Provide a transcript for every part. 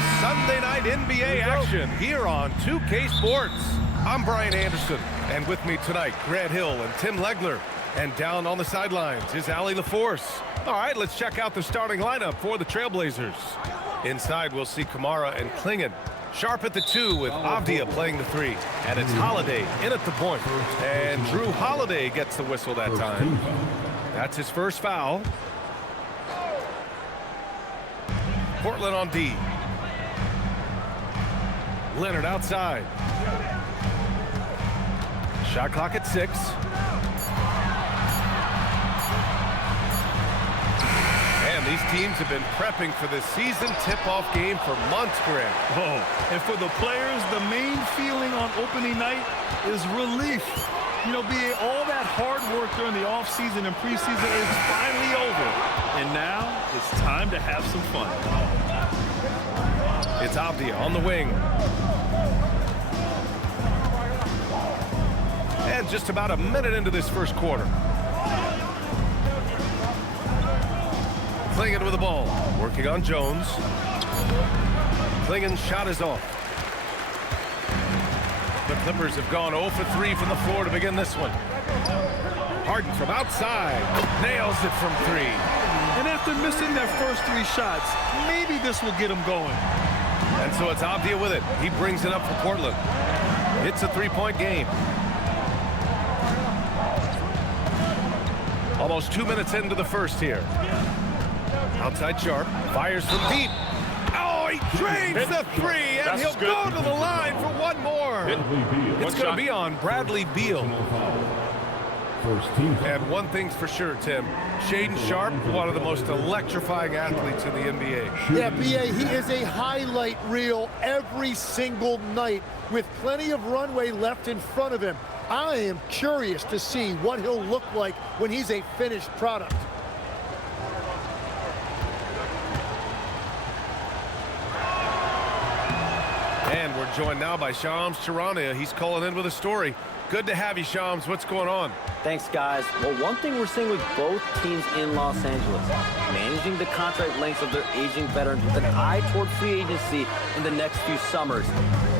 to Sunday night NBA action here on 2K Sports. I'm Brian Anderson, and with me tonight, Grant Hill and Tim Legler. And down on the sidelines is Allie LaForce. All right, let's check out the starting lineup for the Trailblazers. Inside, we'll see Kamara and Klingon. Sharp at the 2 with Avdia playing the 3. And it's Holiday in at the point. And Drew Holiday gets the whistle that time. That's his first foul. Portland on D. Leonard outside. Shot clock at 6. And these teams have been prepping for this season tip-off game for months, Grant. Oh, and for the players, the main feeling on opening night is relief. You know, all that hard work during the offseason and preseason is finally over. And now it's time to have some fun. It's Avdia on the wing. And just about a minute into this first quarter. Klingon with the ball, working on Jones. Klingon's shot is off. The Clippers have gone 0 for 3 from the floor to begin this one. Harden from outside, nails it from 3. And after missing their first 3 shots, maybe this will get him going. And so it's Avdia with it. He brings it up for Portland. It's a 3-point game. Almost 2 minutes into the first here. Outside Sharp, fires from deep. Oh, he drains the 3, and he'll go to the line for one more. It's going to be on Bradley Beal. And one thing's for sure, Tim. Shaedon Sharp, one of the most electrifying athletes in the NBA. Yeah, B.A., he is a highlight reel every single night with plenty of runway left in front of him. I am curious to see what he'll look like when he's a finished product. And we're joined now by Shams Charania. He's calling in with a story. Good to have you, Shams. What's going on? Thanks, guys. Well, one thing we're seeing with both teams in Los Angeles, managing the contract lengths of their aging veterans with an eye toward free agency in the next few summers.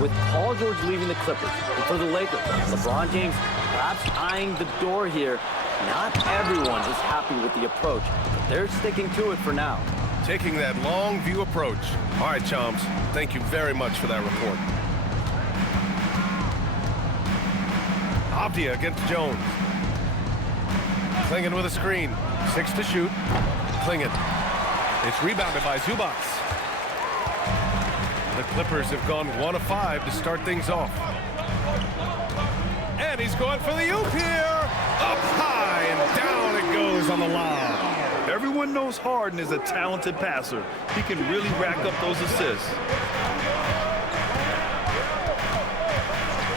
With Paul George leaving the Clippers, and for the Lakers, LeBron James perhaps eyeing the door here. Not everyone is happy with the approach, but they're sticking to it for now. Taking that long view approach. All right, Chums, thank you very much for that report. Avdia against Jones. Klingon with a screen. 6 to shoot. Klingon. It's rebounded by Zubac. The Clippers have gone 1 of 5 to start things off. And he's going for the oop here. Up high and down it goes on the lob. Everyone knows Harden is a talented passer. He can really rack up those assists.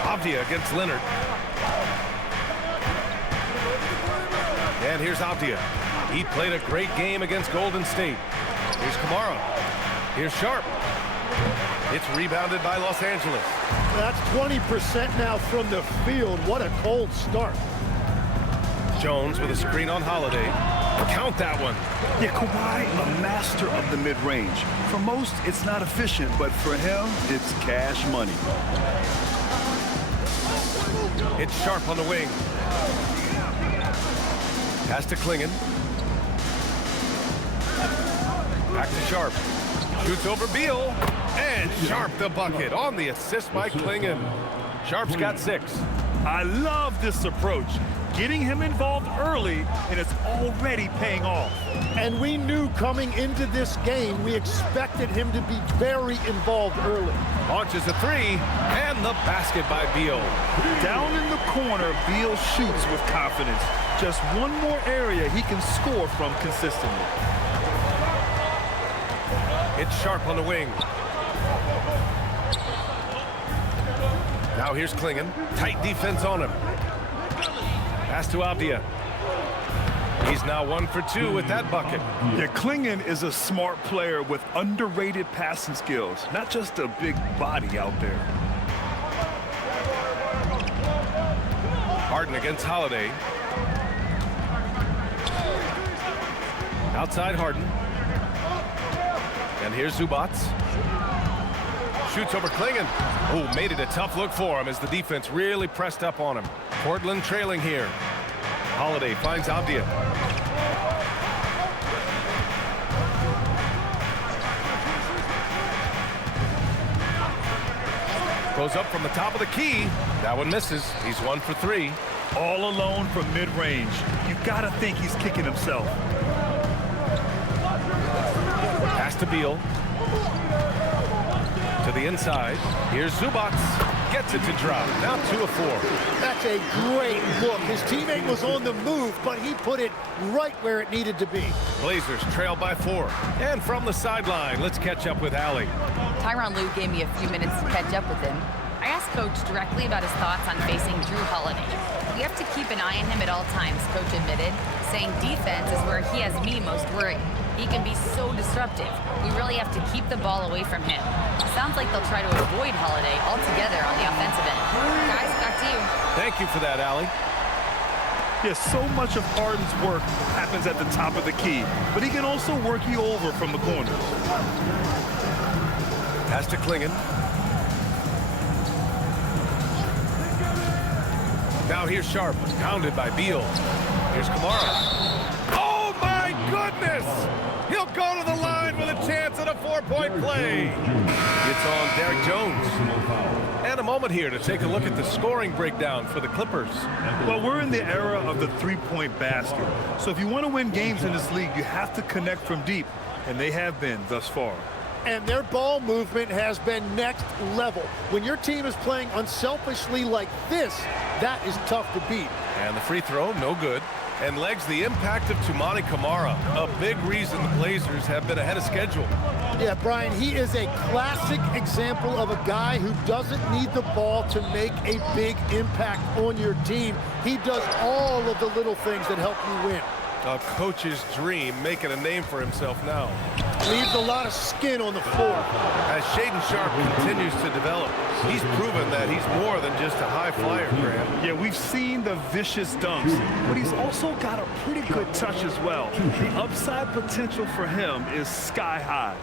Avdia against Leonard. And here's Avdia. He played a great game against Golden State. Here's Kamara. Here's Sharp. It's rebounded by Los Angeles. That's 20% now from the field. What a cold start. Jones with a screen on Holiday. Count that one. Yeah, Kawhi, a master of the mid-range. For most, it's not efficient, but for him, it's cash money. It's Sharp on the wing. Pass to Klingon. Back to Sharp. Shoots over Beal. And Sharp the bucket on the assist by Klingon. Sharp's got 6. I love this approach. Getting him involved early, and it's already paying off. And we knew coming into this game, we expected him to be very involved early. Launches a 3, and the basket by Beal. Down in the corner, Beal shoots with confidence. Just one more area he can score from consistently. It's Sharp on the wing. Now here's Klingon. Tight defense on him. Pass to Avdia. He's now 1 for 2 with that bucket. Yeah, Klingon is a smart player with underrated passing skills, not just a big body out there. Harden against Holiday. Outside Harden. And here's Zubac. Shoots over Klingon. Oh, made it a tough look for him as the defense really pressed up on him. Portland trailing here. Holiday finds Avdia. Goes up from the top of the key. That one misses. He's 1 for 3. All alone from mid-range. You gotta think he's kicking himself. Pass to Beal. To the inside. Here's Zubac. Gets it to drop. Now 2 of 4. That's a great look. His teammate was on the move, but he put it right where it needed to be. Blazers trail by 4. And from the sideline, let's catch up with Allie. Tyronn Lue gave me a few minutes to catch up with him. I asked Coach directly about his thoughts on facing Jrue Holiday. We have to keep an eye on him at all times, Coach admitted, saying defense is where he has me most worried. He can be so disruptive. We really have to keep the ball away from him. Sounds like they'll try to avoid Holiday altogether on the offensive end. Guys, back to you. Thank you for that, Allie. Yeah, so much of Harden's work happens at the top of the key, but he can also work you over from the corners. Pass to Klingon. Now here's Sharp, pounded by Beal. Here's Kamara. Oh my goodness! He'll go to the line with a chance at a 4-point play. It's on Derek Jones. And a moment here to take a look at the scoring breakdown for the Clippers. Well, we're in the era of the three-point basket. So if you want to win games in this league, you have to connect from deep, and they have been thus far. And their ball movement has been next level. When your team is playing unselfishly like this, that is tough to beat. And the free throw, no good. And legs the impact of Toumani Camara, a big reason the Blazers have been ahead of schedule. Yeah, Brian, he is a classic example of a guy who doesn't need the ball to make a big impact on your team. He does all of the little things that help you win. A coach's dream, making a name for himself now. Leaves a lot of skin on the floor. As Shaedon Sharpe continues to develop, he's proven that he's more than just a high flyer, Grant. Yeah, we've seen the vicious dunks, but he's also got a pretty good touch as well. The upside potential for him is sky high.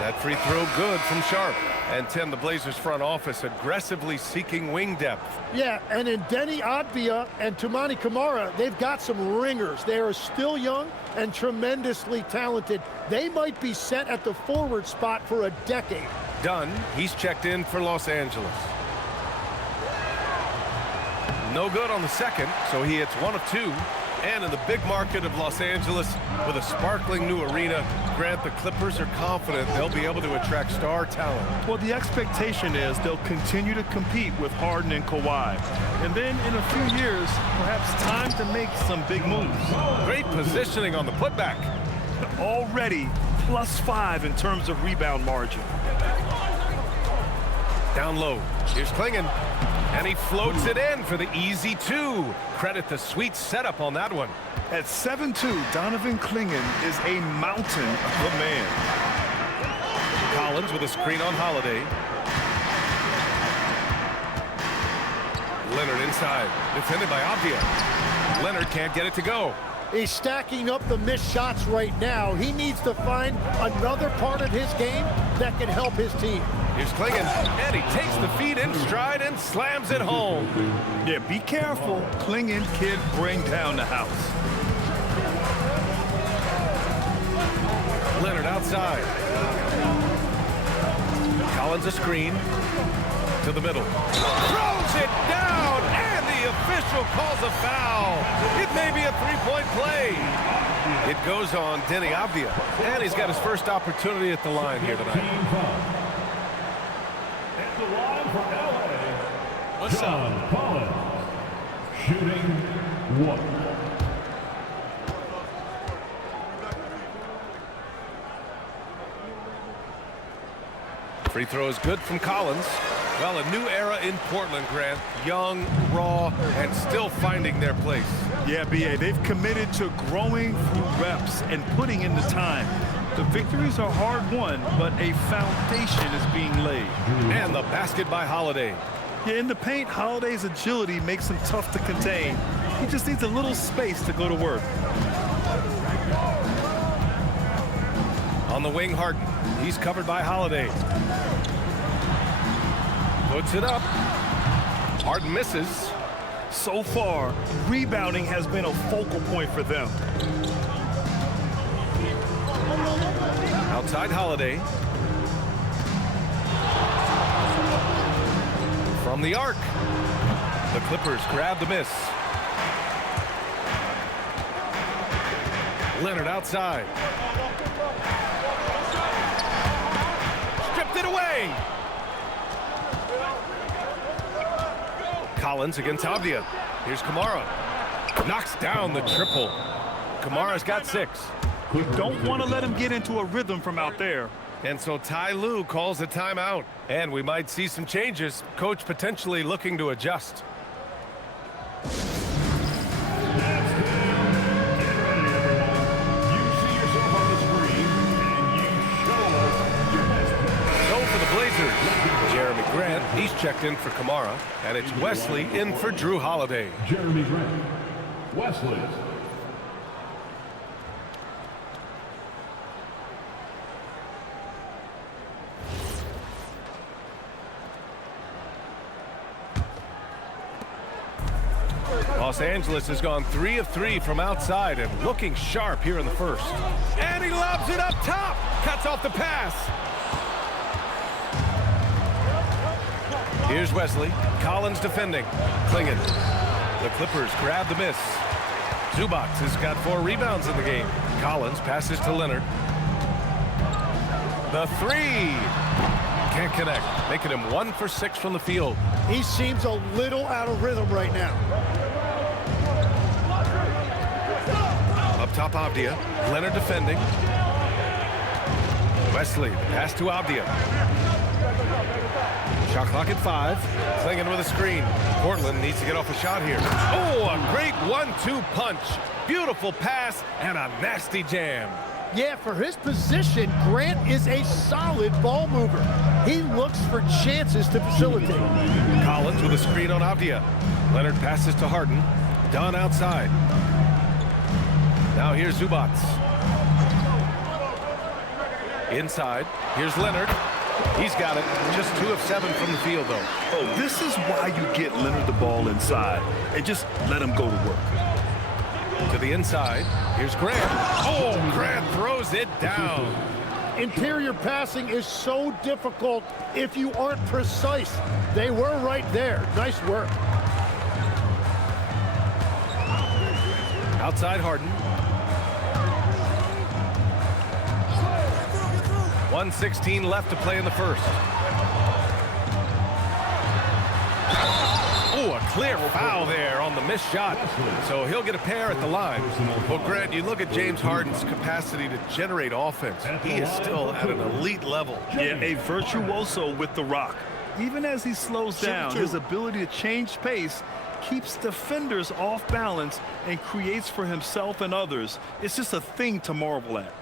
That free throw good from Sharpe. And Tim, the Blazers front office aggressively seeking wing depth. Yeah, and in Deni Avdija and Toumani Camara, they've got some ringers. They are still young and tremendously talented. They might be set at the forward spot for a decade. Dunn, he's checked in for Los Angeles. No good on the second, so he hits 1 of 2. And in the big market of Los Angeles, with a sparkling new arena, Grant, the Clippers are confident they'll be able to attract star talent. Well, the expectation is they'll continue to compete with Harden and Kawhi. And then in a few years, perhaps time to make some big moves. Great positioning on the putback. Already +5 in terms of rebound margin. Down low, here's Klingon. And he floats it in for the easy 2. Credit the sweet setup on that one. At 7'2", Donovan Klingon is a mountain of a man. Collins with a screen on Holiday. Leonard inside, defended by Avdija. Leonard can't get it to go. He's stacking up the missed shots right now. He needs to find another part of his game that can help his team. Here's Klingon, and he takes the feed in stride and slams it home. Yeah, be careful. Klingon can bring down the house. Leonard outside. Collins a screen. To the middle. Throws it down, and the official calls a foul. It may be a 3-point play. It goes on Deni Avdija, and he's got his first opportunity at the line here tonight. At the line for LA, What's up? Collins, shooting 1. Free throw is good from Collins. Well, a new era in Portland, Grant. Young, raw, and still finding their place. Yeah, B.A., they've committed to growing through reps and putting in the time. The victories are hard-won, but a foundation is being laid. And the basket by Holiday. Yeah, in the paint, Holiday's agility makes him tough to contain. He just needs a little space to go to work. On the wing, Harden. He's covered by Holiday. Puts it up. Harden misses. So far, rebounding has been a focal point for them. Outside Holiday. From the arc. The Clippers grab the miss. Leonard outside. Stripped it away. Collins against Avdia. Here's Kamara. Knocks down the triple. Kamara's got 6. You don't want to let him get into a rhythm from out there. And so Ty Lue calls a timeout. And we might see some changes. Coach potentially looking to adjust. Jeremy Grant, he's checked in for Kamara, and it's Wesley in for Drew Holiday. Jeremy Grant. Wesley. Los Angeles has gone 3 of 3 from outside and looking sharp here in the first. And he lobs it up top. Cuts off the pass. Here's Wesley. Collins defending. Klingen. The Clippers grab the miss. Zubac has got 4 rebounds in the game. Collins passes to Leonard. The 3. Can't connect. Making him 1 for 6 from the field. He seems a little out of rhythm right now. Up top, Avdia. Leonard defending. Wesley, pass to Avdia. Shot clock at 5. Klingen with a screen. Portland needs to get off a shot here. Oh, a great 1-2 punch. Beautiful pass and a nasty jam. Yeah, for his position, Grant is a solid ball mover. He looks for chances to facilitate. Collins with a screen on Avdia. Leonard passes to Harden. Dunn outside. Now here's Zubac. Inside. Here's Leonard. He's got it. Just 2 of 7 from the field, though. Oh, this is why you get Leonard the ball inside and just let him go to work. To the inside. Here's Grant. Oh, Grant throws it down. Interior passing is so difficult if you aren't precise. They were right there. Nice work. Outside Harden. 1:16 left to play in the first. Oh, a clear foul there on the missed shot. So he'll get a pair at the line. Well, Grant, you look at James Harden's capacity to generate offense. He is still at an elite level. Yeah, a virtuoso with the rock. Even as he slows down, his ability to change pace keeps defenders off balance and creates for himself and others. It's just a thing to marvel at.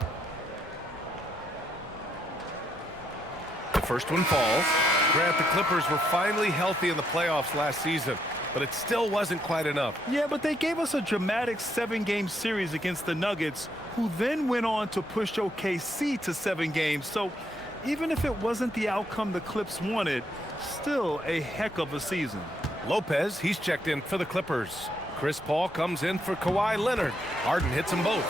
The first one falls. Grant, the Clippers were finally healthy in the playoffs last season, but it still wasn't quite enough. Yeah, but they gave us a dramatic 7-game series against the Nuggets, who then went on to push OKC to 7 games. So even if it wasn't the outcome the Clips wanted, still a heck of a season. Lopez, he's checked in for the Clippers. Chris Paul comes in for Kawhi Leonard. Harden hits them both.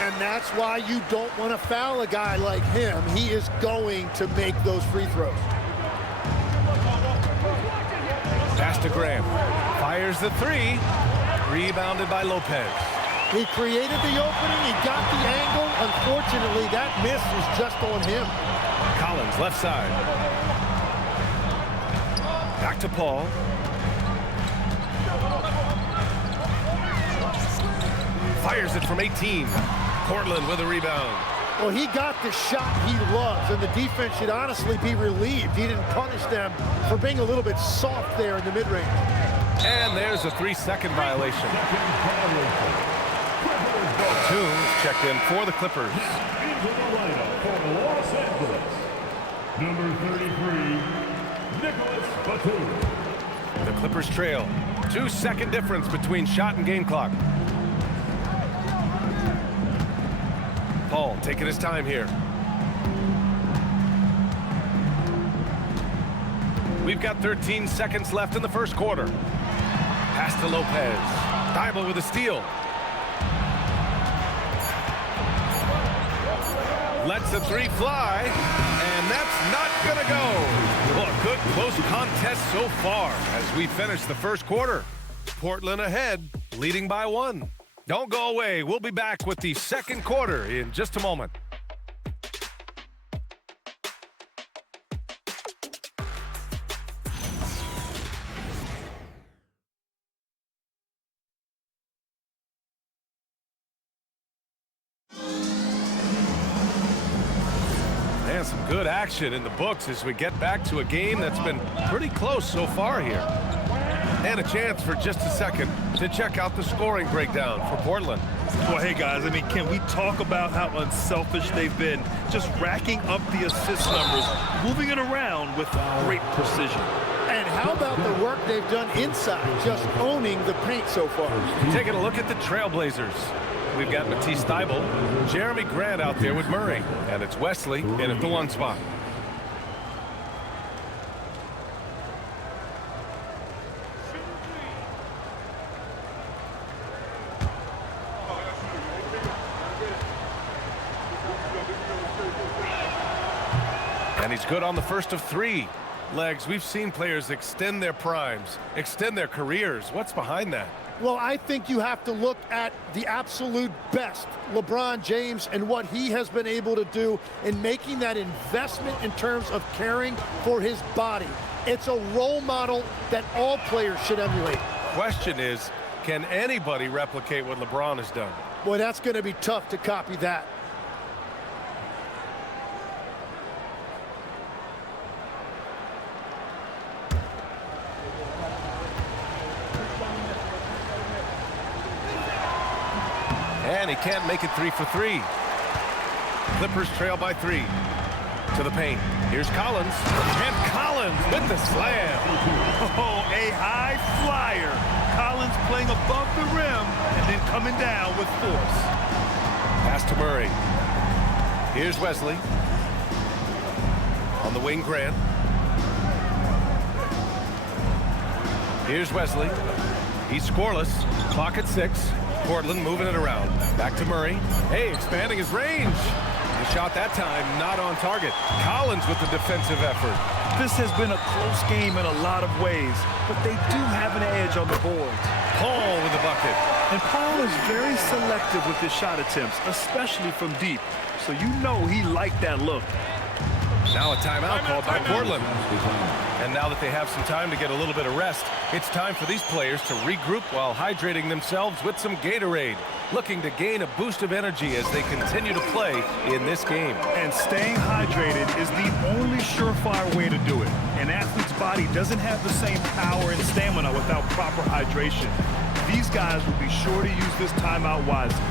And that's why you don't want to foul a guy like him. He is going to make those free throws. Pass to Graham. Fires the 3. Rebounded by Lopez. He created the opening. He got the angle. Unfortunately, that miss was just on him. Collins, left side. Back to Paul. Fires it from 18. Portland with a rebound. Well, he got the shot he loves, and the defense should honestly be relieved. He didn't punish them for being a little bit soft there in the mid-range. And there's a 3-second violation. Batum's checked in for the Clippers. Into the lineup for Los Angeles, number 33, Nicholas Batum. The Clippers trail. 2-second difference between shot and game clock. Paul taking his time here. We've got 13 seconds left in the first quarter. Pass to Lopez. Thibault with a steal. Lets the three fly, and that's not gonna go. Well, a good close contest so far as we finish the first quarter. Portland ahead, leading by 1. Don't go away. We'll be back with the second quarter in just a moment. And some good action in the books as we get back to a game that's been pretty close so far here. And a chance for just a second to check out the scoring breakdown for Portland. Well, hey, guys, I mean, can we talk about how unselfish they've been? Just racking up the assist numbers, moving it around with great precision. And how about the work they've done inside, just owning the paint so far? Taking a look at the Trailblazers. We've got Matisse Thybulle, Jeremy Grant out there with Murray, and it's Wesley in at the 1 spot. And he's good on the first of 3. Legs, we've seen players extend their primes, extend their careers. What's behind that? Well, I think you have to look at the absolute best, LeBron James, and what he has been able to do in making that investment in terms of caring for his body. It's a role model that all players should emulate. Question is, can anybody replicate what LeBron has done? Boy, that's going to be tough to copy that. And he can't make it 3 for 3. Clippers trail by 3. To the paint. Here's Collins. And Collins with the slam. Oh, a high flyer. Collins playing above the rim and then coming down with force. Pass to Murray. Here's Wesley. On the wing, Grant. Here's Wesley. He's scoreless. Clock at 6. Portland moving it around. Back to Murray. Hey, expanding his range. The shot that time not on target. Collins with the defensive effort. This has been a close game in a lot of ways, but they do have an edge on the boards. Paul with the bucket. And Paul is very selective with his shot attempts, especially from deep. So you know he liked that look. Now a timeout called by Portland. And now that they have some time to get a little bit of rest, it's time for these players to regroup while hydrating themselves with some Gatorade, looking to gain a boost of energy as they continue to play in this game. And staying hydrated is the only surefire way to do it. An athlete's body doesn't have the same power and stamina without proper hydration. These guys will be sure to use this timeout wisely.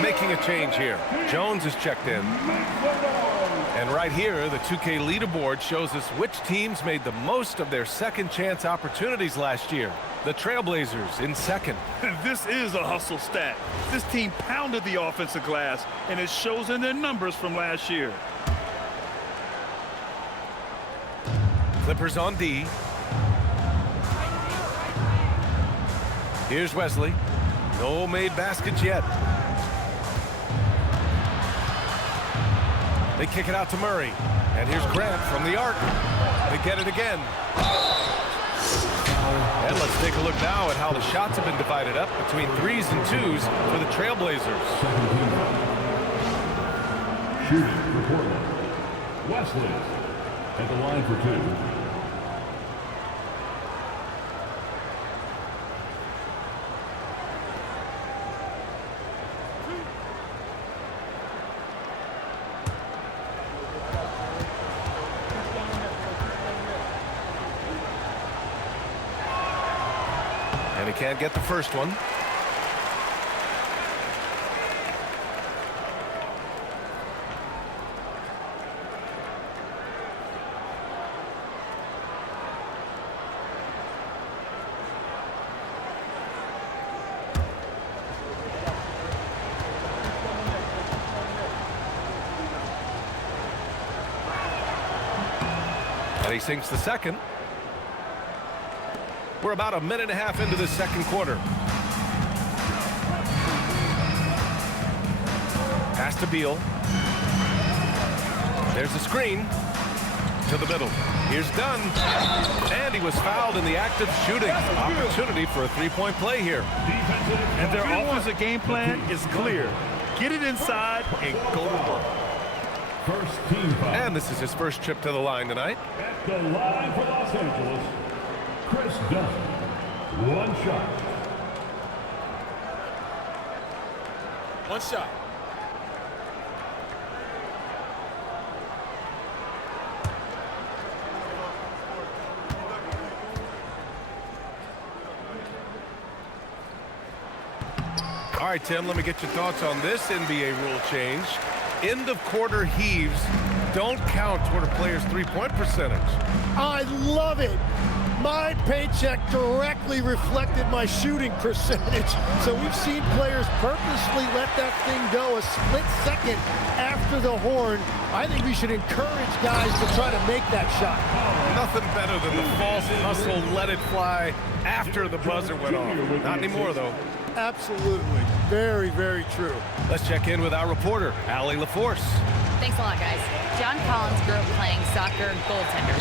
Making a change here. Jones is checked in. And right here, the 2K leaderboard shows us which teams made the most of their second chance opportunities last year. The Trailblazers in second. This is a hustle stat. This team pounded the offensive glass, and it shows in their numbers from last year. Clippers on D. Here's Wesley. No made baskets yet. They kick it out to Murray. And here's Grant from the arc. They get it again. And let's take a look now at how the shots have been divided up between 3s and 2s for the Trailblazers. Shooting for Portland. Wesley at the line for 2. And he can't get the first one. And he sinks the second. We're about a minute and a half into this second quarter. Pass to Beal. There's a screen to the middle. Here's Dunn. And he was fouled in the act of shooting. Opportunity for a three-point play here. And their offensive game plan is clear. Get it inside and go to work. First team foul. And this is his first trip to the line tonight. At the line for Los Angeles, Chris Dunn. One shot. One shot. All right, Tim, let me get your thoughts on this NBA rule change. End of quarter heaves don't count toward a player's three-point percentage. I love it. My paycheck directly reflected my shooting percentage. So we've seen players purposely let that thing go a split second after the horn. I think we should encourage guys to try to make that shot. Nothing better than the false hustle, let it fly after the buzzer went off. Not anymore, though. Absolutely. Very, very true. Let's check in with our reporter, Allie LaForce. Thanks a lot, guys. John Collins grew up playing soccer goaltender.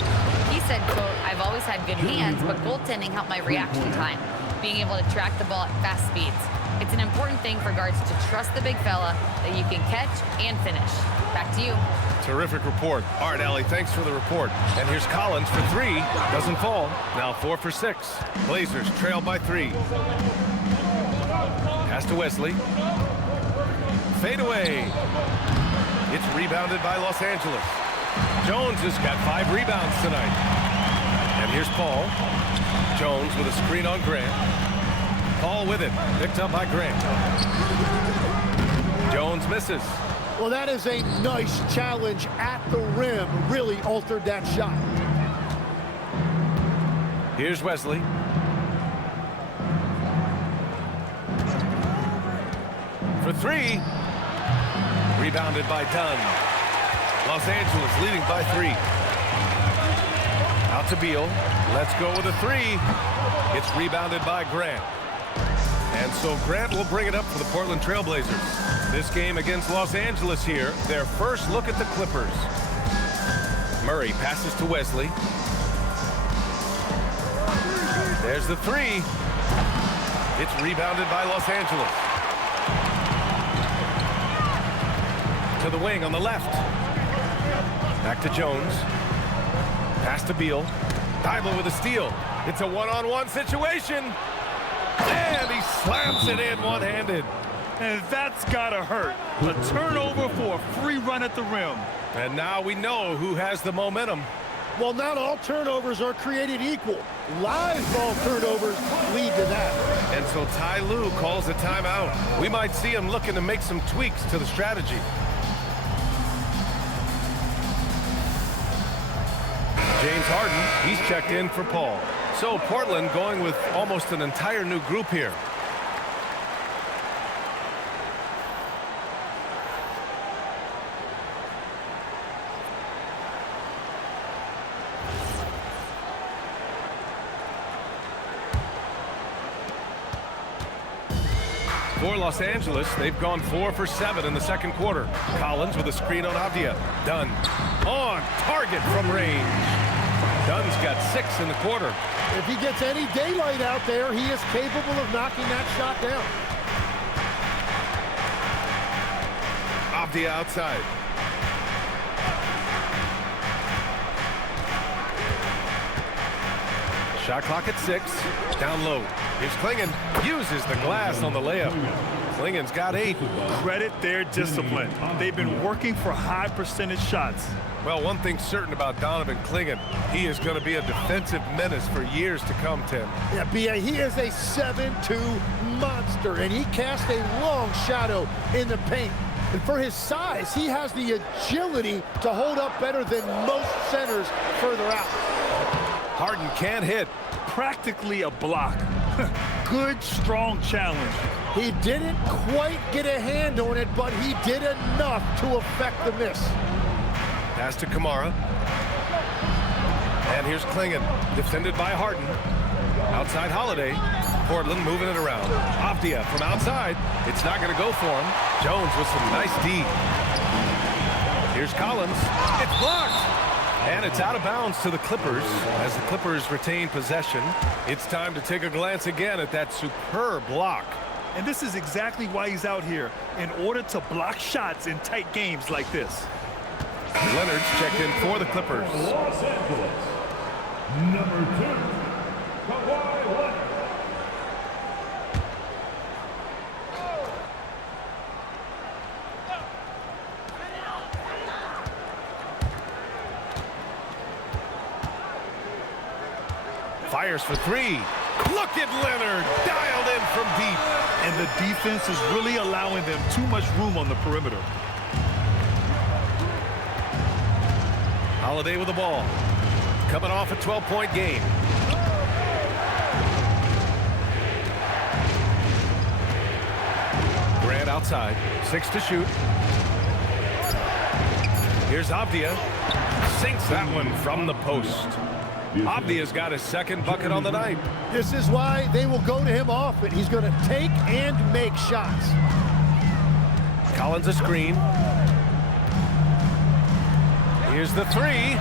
He said, quote, "I've always had good hands, but goaltending helped my reaction time, being able to track the ball at fast speeds. It's an important thing for guards to trust the big fella that you can catch and finish." Back to you. Terrific report. All right, Allie, thanks for the report. And here's Collins for three. Doesn't fall. Now 4 for 6. Blazers trail by 3. Pass to Wesley. Fade away. It's rebounded by Los Angeles. Jones has got 5 rebounds tonight. And here's Paul. Jones with a screen on Grant. Paul with it. Picked up by Grant. Jones misses. Well, that is a nice challenge at the rim. Really altered that shot. Here's Wesley. For 3. Rebounded by Dunn. Los Angeles leading by 3. Out to Beal. Let's go with a 3. It's rebounded by Grant. And so Grant will bring it up for the Portland Trailblazers. This game against Los Angeles here, their first look at the Clippers. Murray passes to Wesley. There's the 3. It's rebounded by Los Angeles. To the wing on the left. Back to Jones. Pass to Beal. Thibault with a steal. It's a one-on-one situation. And he slams it in one-handed. And that's gotta hurt. A turnover for a free run at the rim. And now we know who has the momentum. Well, not all turnovers are created equal. Live ball turnovers lead to that. And so Ty Lue calls a timeout. We might see him looking to make some tweaks to the strategy. James Harden, he's checked in for Paul. So Portland going with almost an entire new group here. For Los Angeles, they've gone 4 for 7 in the second quarter. Collins with a screen on Avdia. Dunn on target from range. Dunn's got 6 in the quarter. If he gets any daylight out there, he is capable of knocking that shot down. Avdia outside. Shot clock at 6. Down low. Here's Klingon. Uses the glass on the layup. Klingon's got 8. Credit their discipline. They've been working for high percentage shots. Well, one thing's certain about Donovan Klingon. He is going to be a defensive menace for years to come, Tim. Yeah, B.A., he is a 7'2" monster, and he casts a long shadow in the paint. And for his size, he has the agility to hold up better than most centers further out. Harden can't hit. Practically a block. Good, strong challenge. He didn't quite get a hand on it, but he did enough to affect the miss. Pass to Kamara. And here's Klingon, defended by Harden. Outside Holiday. Portland moving it around. Avdia from outside. It's not going to go for him. Jones with some nice D. Here's Collins. It's blocked. And it's out of bounds to the Clippers as the Clippers retain possession. It's time to take a glance again at that superb block. And this is exactly why he's out here, in order to block shots in tight games like this. Leonard's checked in for the Clippers. Los Angeles, number 2, Kawhi Leonard. Fires for 3. Look at Leonard, dialed in from deep. And the defense is really allowing them too much room on the perimeter. Holiday with the ball. Coming off a 12-point game. Grant outside. 6 to shoot. Here's Avdia. Sinks that one from the post. Avdia's got his second bucket on the night. This is why they will go to him often. He's going to take and make shots. Collins a screen. Here's the 3.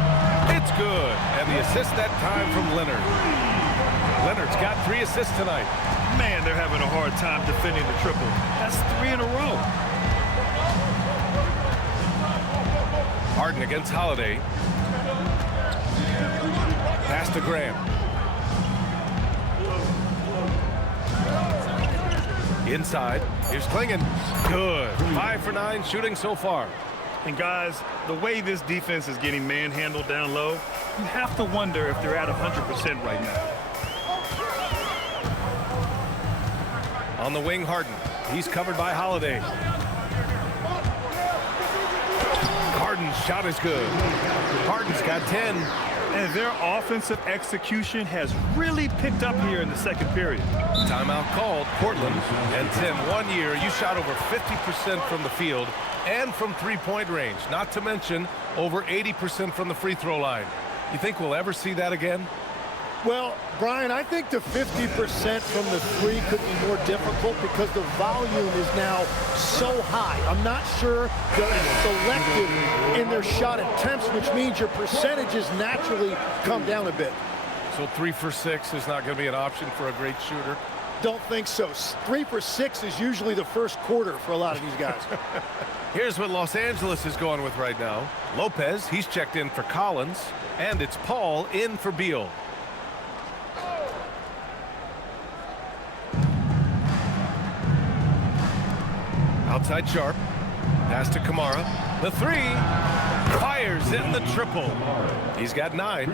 It's good. And the assist that time from Leonard. Leonard's got 3 assists tonight. Man, they're having a hard time defending the triple. That's 3 in a row. Harden against Holiday. Pass to Graham. Inside. Here's Klingon. Good. 5 for 9 shooting so far. And guys, the way this defense is getting manhandled down low, you have to wonder if they're at 100% right now. On the wing, Harden. He's covered by Holiday. Harden's shot is good. Harden's got 10. And their offensive execution has really picked up here in the second period. Timeout called. Portland. And Tim, 1 year, you shot over 50% from the field and from three-point range. Not to mention over 80% from the free throw line. You think we'll ever see that again? Well, Brian, I think the 50% from the 3 could be more difficult because the volume is now so high. I'm not sure they're selective in their shot attempts, which means your percentages naturally come down a bit. So 3 for 6 is not going to be an option for a great shooter? Don't think so. 3 for 6 is usually the first quarter for a lot of these guys. Here's what Los Angeles is going with right now. Lopez, he's checked in for Collins, and it's Paul in for Beal. Outside Sharp. Pass to Kamara. The 3. Fires in the triple. He's got 9.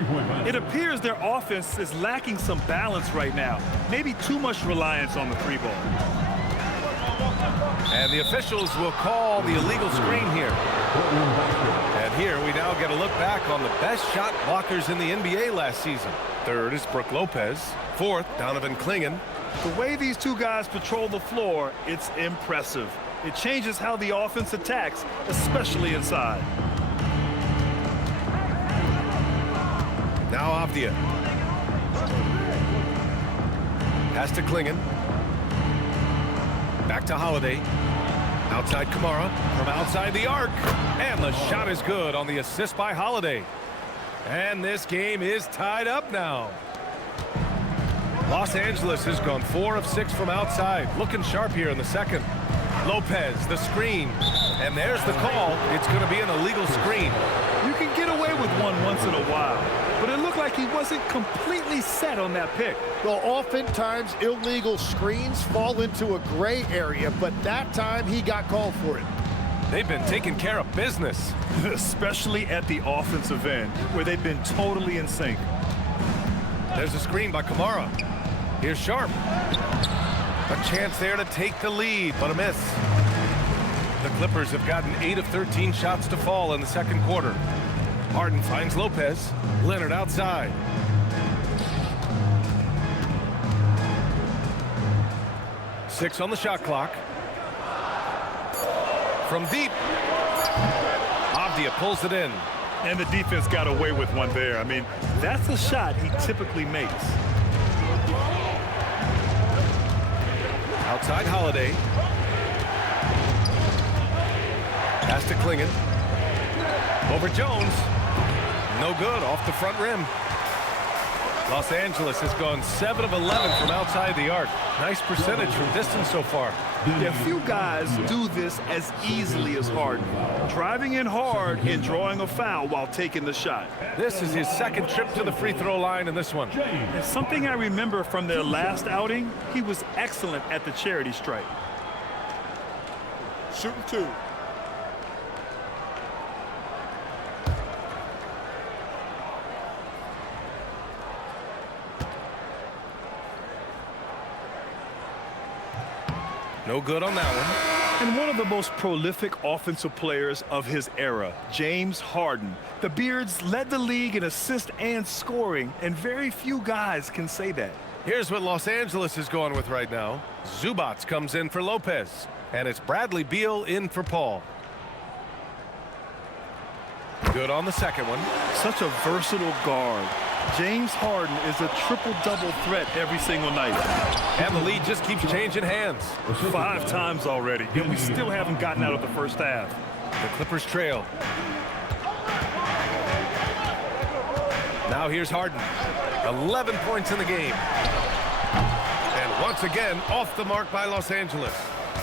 It appears their offense is lacking some balance right now. Maybe too much reliance on the 3-ball. And the officials will call the illegal screen here. And here we now get a look back on the best shot blockers in the NBA last season. 3rd is Brook Lopez. 4th, Donovan Klingon. The way these 2 guys patrol the floor, it's impressive. It changes how the offense attacks, especially inside. Now Avdia. Pass to Klingon. Back to Holiday. Outside Kamara. From outside the arc. And the shot is good on the assist by Holiday. And this game is tied up now. Los Angeles has gone 4 of 6 from outside. Looking sharp here in the second. Lopez, the screen. And there's the call. It's going to be an illegal screen. You can get away with one once in a while, but it looked like he wasn't completely set on that pick. Well, oftentimes illegal screens fall into a gray area, but that time he got called for it. They've been taking care of business. Especially at the offensive end, where they've been totally in sync. There's a screen by Kamara. Here's Sharp. A chance there to take the lead, but a miss. The Clippers have gotten 8 of 13 shots to fall in the second quarter. Harden finds Lopez. Leonard outside. Six on the shot clock. From deep. Avdia pulls it in. And the defense got away with one there. I mean, that's a shot he typically makes. Outside Holiday. Pass to Klingon. Over Jones. No good, off the front rim. Los Angeles has gone 7 of 11 from outside the arc. Nice percentage from distance so far. Yeah, few guys do this as easily as Harden. Driving in hard and drawing a foul while taking the shot. This is his second trip to the free throw line in this one. And something I remember from their last outing, he was excellent at the charity stripe. Shooting 2. No good on that one. And one of the most prolific offensive players of his era, James Harden. The Beards led the league in assists and scoring, and very few guys can say that. Here's what Los Angeles is going with right now. Zubats comes in for Lopez, and it's Bradley Beal in for Paul. Good on the second one. Such a versatile guard. James Harden is a triple-double threat every single night. And the lead just keeps changing hands. 5 times already, and we still haven't gotten out of the first half. The Clippers trail. Now here's Harden. 11 points in the game. And once again, off the mark by Los Angeles.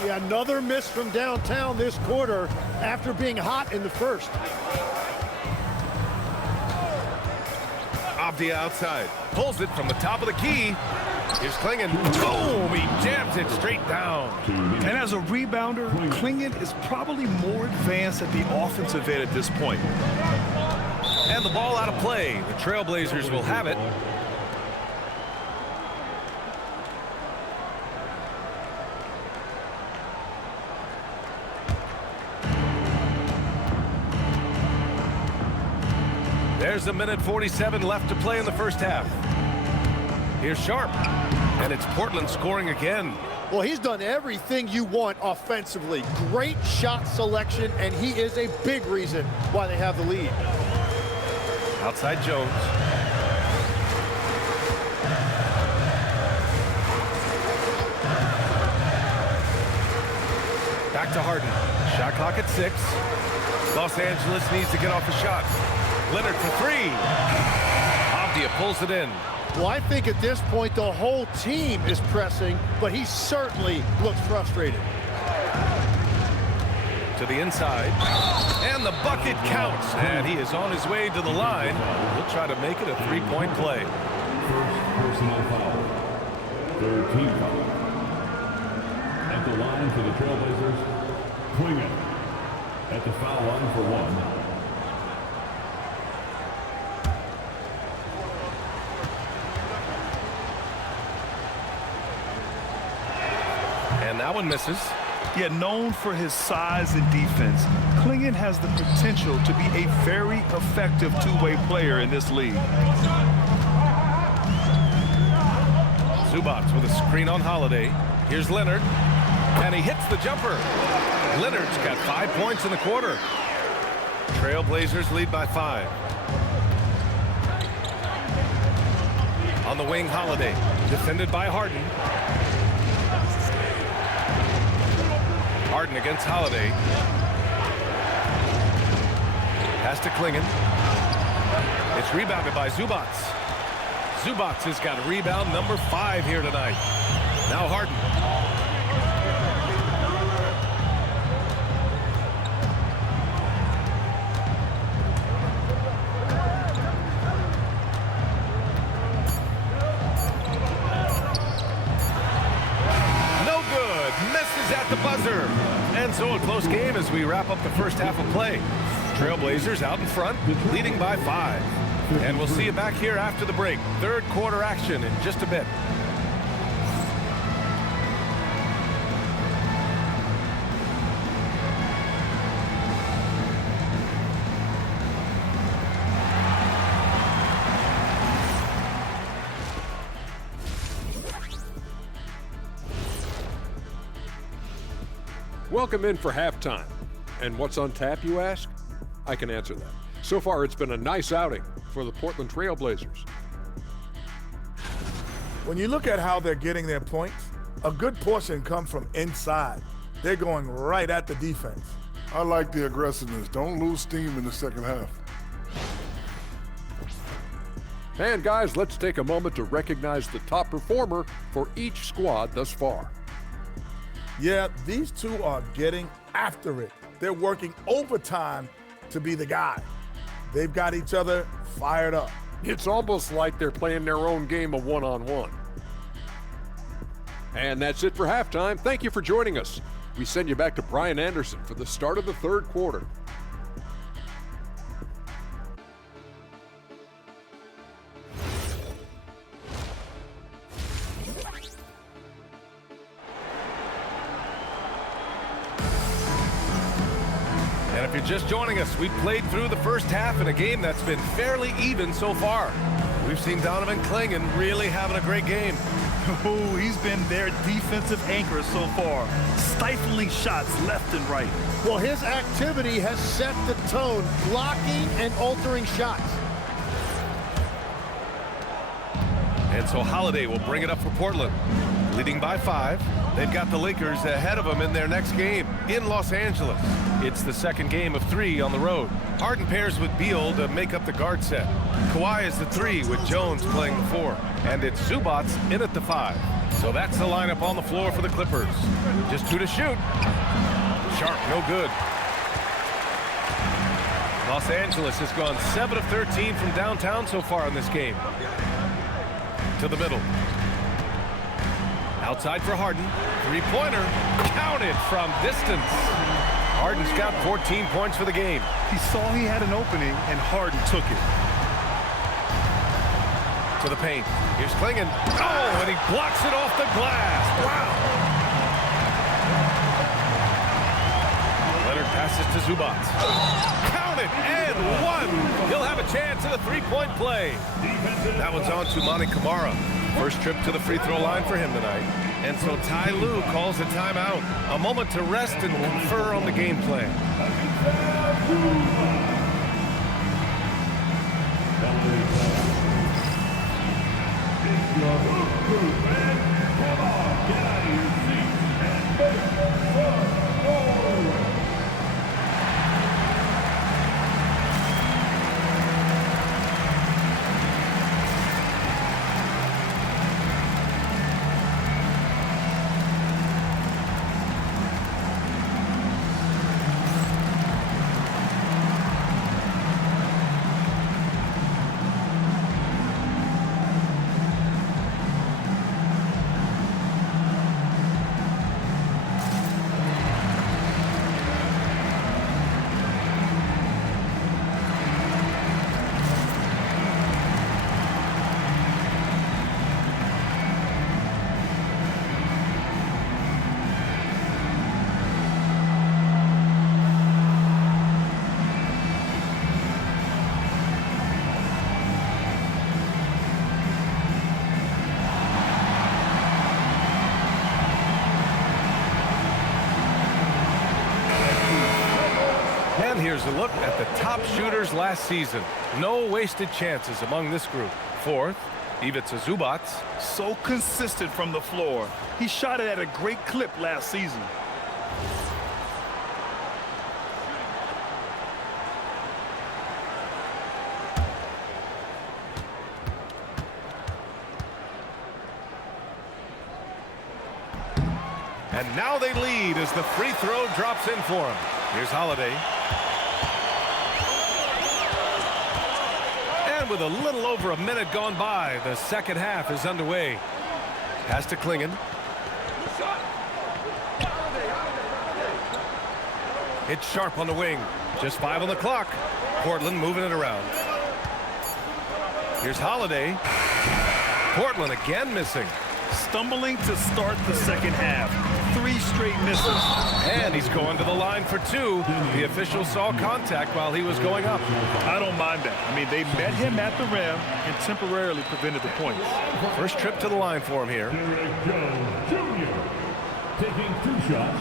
Yeah, another miss from downtown this quarter after being hot in the first. Avdia outside. Pulls it from the top of the key. Here's Klingon. Boom! He jams it straight down. And as a rebounder, Klingon is probably more advanced at the offensive end at this point. And the ball out of play. The Trailblazers will have it. There's a minute 47 left to play in the first half. Here's Sharp. And it's Portland scoring again. Well, he's done everything you want offensively. Great shot selection, and he is a big reason why they have the lead. Outside Jones. Back to Harden. Shot clock at 6. Los Angeles needs to get off a shot. Leonard for 3. Avdia pulls it in. Well, I think at this point the whole team is pressing, but he certainly looks frustrated. To the inside. And the bucket counts. And he is on his way to the line. He'll try to make it a 3-point play. First personal foul. Third team foul. At the line for the Trailblazers, Klingon. At the foul line for 1. And that one misses. Yet known for his size and defense, Klingon has the potential to be a very effective two-way player in this league. Zubats with a screen on Holiday. Here's Leonard. And he hits the jumper. Leonard's got 5 points in the quarter. Trailblazers lead by 5. On the wing, Holiday. Defended by Harden. Harden against Holiday. Pass to Klingon. It's rebounded by Zubac. Zubac has got rebound number 5 here tonight. Now Harden. No good. Misses at the buzzer. And so a close game as we wrap up the first half of play. Trailblazers out in front, leading by 5. And we'll see you back here after the break. Third quarter action in just a bit. Welcome in for halftime. And what's on tap, you ask? I can answer that. So far, it's been a nice outing for the Portland Trailblazers. When you look at how they're getting their points, a good portion comes from inside. They're going right at the defense. I like the aggressiveness. Don't lose steam in the second half. And guys, let's take a moment to recognize the top performer for each squad thus far. Yeah, these two are getting after it. They're working overtime to be the guy. They've got each other fired up. It's almost like they're playing their own game of one-on-one. And that's it for halftime. Thank you for joining us. We send you back to Brian Anderson for the start of the third quarter. And if you're just joining us, we've played through the first half in a game that's been fairly even so far. We've seen Donovan Klingon really having a great game. Oh, he's been their defensive anchor so far, stifling shots left and right. Well, his activity has set the tone, blocking and altering shots. And so Holiday will bring it up for Portland. Leading by 5. They've got the Lakers ahead of them in their next game in Los Angeles. It's the second game of 3 on the road. Harden pairs with Beal to make up the guard set. Kawhi is the 3 with Jones playing the 4. And it's Zubac in at the 5. So that's the lineup on the floor for the Clippers. Just 2 to shoot. Sharp, no good. Los Angeles has gone 7 of 13 from downtown so far in this game. To the middle. Outside for Harden. 3-pointer. Counted from distance. Harden's got 14 points for the game. He saw he had an opening, and Harden took it. To the paint. Here's Klingon. Oh, and he blocks it off the glass. Wow. Leonard passes to Zubac. Counted and 1. He'll have a chance at a 3-point play. That one's on to Monty Kamara. First trip to the free throw line for him tonight. And so Ty Lue calls a timeout. A moment to rest and confer on the game plan. And here's a look at the top shooters last season. No wasted chances among this group. 4th, Ivica Zubac. So consistent from the floor. He shot it at a great clip last season. And now they lead as the free throw drops in for him. Here's Holiday. And with a little over a minute gone by, the second half is underway. Pass to Klingon. It's Sharp on the wing. Just 5 on the clock. Portland moving it around. Here's Holiday. Portland again missing. Stumbling to start the second half. 3 straight misses. And he's going to the line for 2. The official saw contact while he was going up. I don't mind that. I mean, they met him at the rim and temporarily prevented the points. First trip to the line for him here. Derek Jones Jr. taking 2 shots.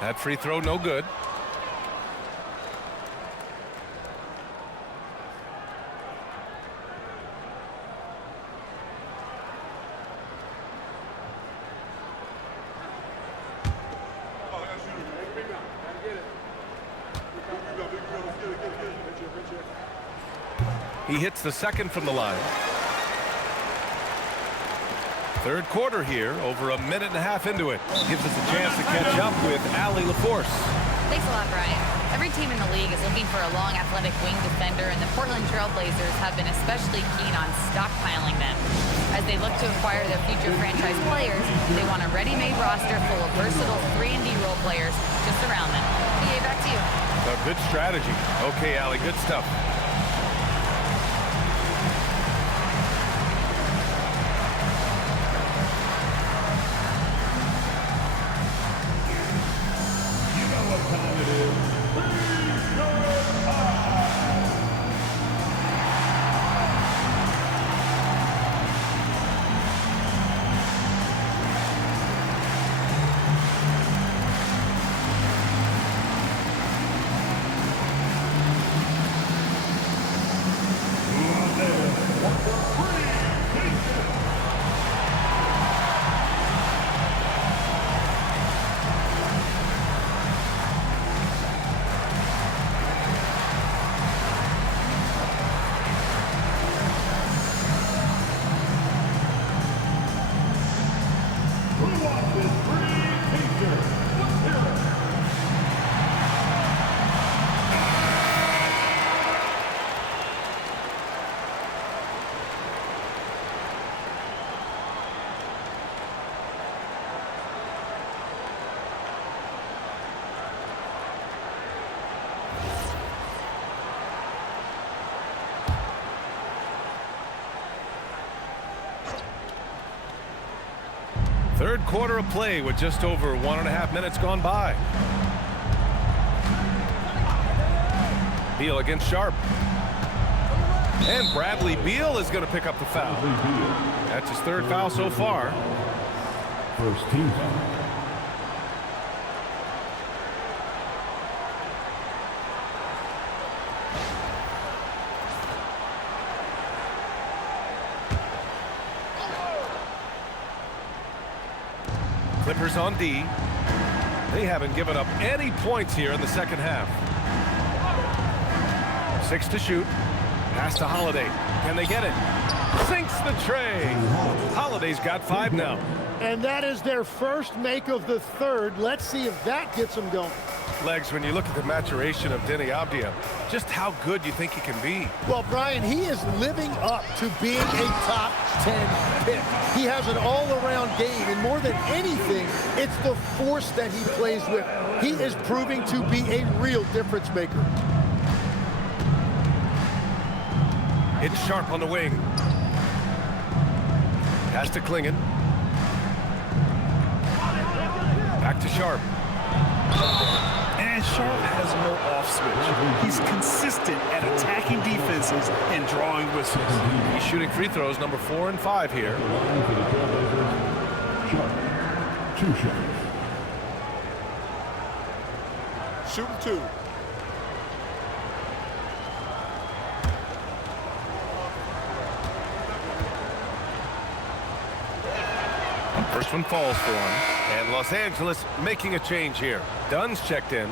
That free throw no good. He hits the second from the line. Third quarter here, over a minute and a half into it. Gives us a chance to catch up with Allie LaForce. Thanks a lot, Brian. Every team in the league is looking for a long, athletic wing defender, and the Portland Trail Blazers have been especially keen on stockpiling them. As they look to acquire their future franchise players, they want a ready-made roster full of versatile 3-and-D role players just around them. PA, back to you. A good strategy. Okay, Allie, good stuff. Third quarter of play with just over 1.5 minutes gone by. Beal against Sharp. And Bradley Beal is going to pick up the foul. That's his 3rd foul so far. First team foul. Clippers on D. They haven't given up any points here in the second half. 6 to shoot. Pass to Holiday. Can they get it? Sinks the tray. Holiday's got 5 now. And that is their first make of the third. Let's see if that gets them going. Legs, when you look at the maturation of Denny Avdia, just how good you think he can be. Well, Brian, he is living up to being a top 10 pick. He has an all-around game, and more than anything, it's the force that he plays with. He is proving to be a real difference maker. It's Sharp on the wing. Pass to Klingon. Back to Sharp. And Sharp has no off switch. He's consistent at attacking defenses and drawing whistles. He's shooting free throws number 4 and 5 here. Sharp, 2 shots. Shooting 2. First one falls for him. And Los Angeles making a change here. Dunn's checked in.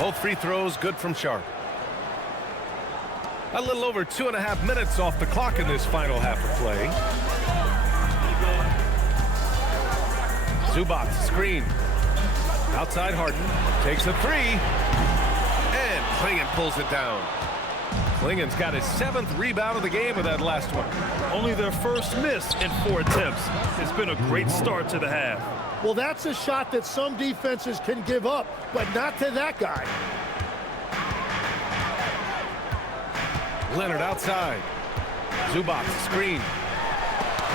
Both free throws good from Sharp. A little over 2.5 minutes off the clock in this final half of play. Zubac screen. Outside Harden. Takes a three. And Klingon pulls it down. Klingon's got his 7th rebound of the game with that last one. Only their first miss in 4 attempts. It's been a great start to the half. Well, that's a shot that some defenses can give up, but not to that guy. Leonard outside. Zubac screen.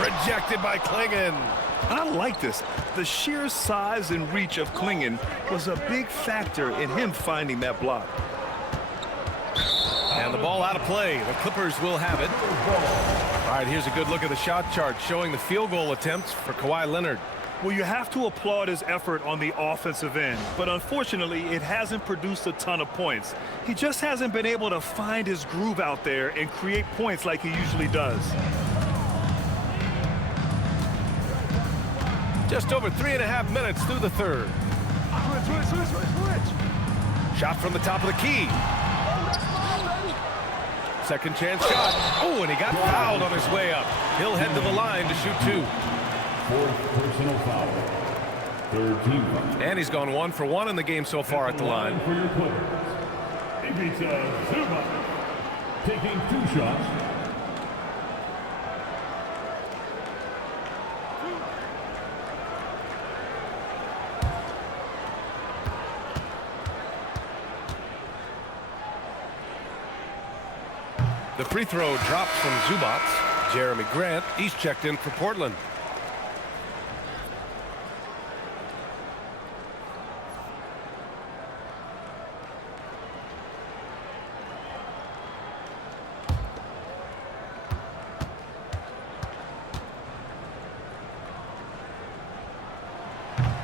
Rejected by Klingon. I like this. The sheer size and reach of Klingon was a big factor in him finding that block. And the ball out of play. The Clippers will have it. All right, here's a good look at the shot chart showing the field goal attempts for Kawhi Leonard. Well, you have to applaud his effort on the offensive end, but unfortunately, it hasn't produced a ton of points. He just hasn't been able to find his groove out there and create points like he usually does. Just over 3.5 minutes through the third. Shot from the top of the key. Second chance shot. Oh, and he got fouled on his way up. He'll head to the line to shoot 2. 4th personal foul. 3rd team foul. And he's gone 1 for 1 in the game so far at the line. For your Clippers, Ivica Zubac, taking 2 shots. The free throw drops from Zubac. Jeremy Grant, he's checked in for Portland.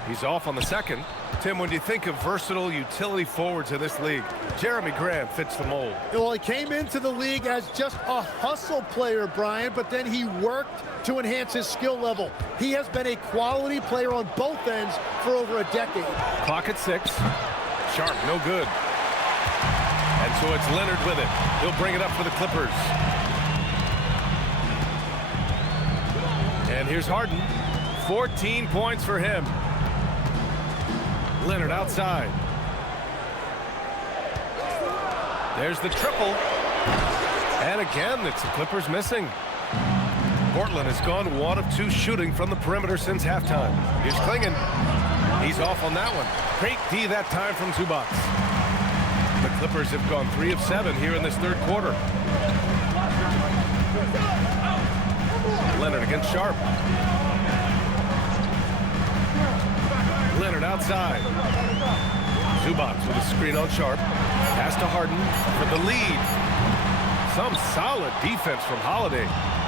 He's off on the second. Tim, when you think of versatile utility forwards in this league, Jeremy Grant fits the mold. Well, he came into the league as just a hustle player, Brian, but then he worked to enhance his skill level. He has been a quality player on both ends for over a decade. Clock at 6. Sharp, no good. And so it's Leonard with it. He'll bring it up for the Clippers. And here's Harden. 14 points for him. Leonard outside. There's the triple. And again, it's the Clippers missing. Portland has gone 1 of 2 shooting from the perimeter since halftime. Here's Klingon. He's off on that one. Great D that time from Zubac. The Clippers have gone 3 of 7 here in this third quarter. Leonard against Sharp. Leonard outside. Zubac with a screen on Sharp. Pass to Harden for the lead. Some solid defense from Holiday.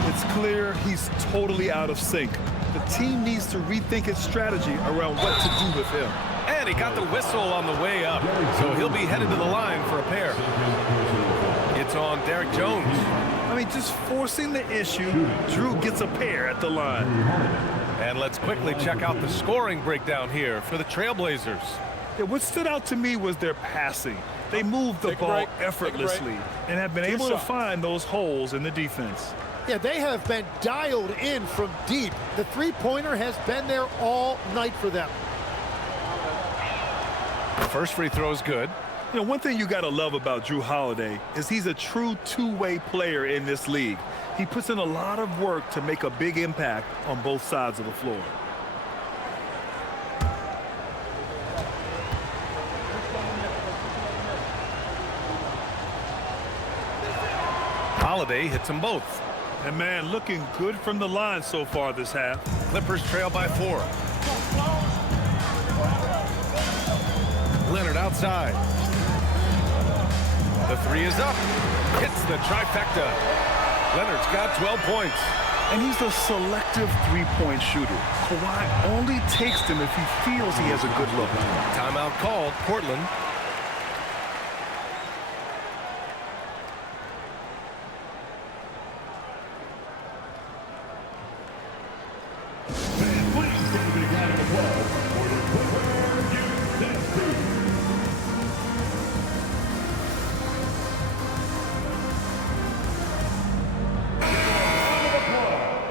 It's clear he's totally out of sync. The team needs to rethink its strategy around what to do with him. And he got the whistle on the way up, so he'll be headed to the line for a pair. It's on Derek Jones. I mean, just forcing the issue, Drew gets a pair at the line. And let's quickly check out the scoring breakdown here for the Trailblazers. Yeah, what stood out to me was their passing. They moved the ball effortlessly and have been able to find those holes in the defense. Yeah, they have been dialed in from deep. The three-pointer has been there all night for them. The first free throw is good. You know, one thing you got to love about Drew Holiday is he's a true two-way player in this league. He puts in a lot of work to make a big impact on both sides of the floor. Holiday hits them both. And man, looking good from the line so far this half. Clippers trail by 4. Leonard outside. The three is up. Hits the trifecta. Leonard's got 12 points. And he's a selective three-point shooter. Kawhi only takes them if he feels he has a good look. Timeout called, Portland.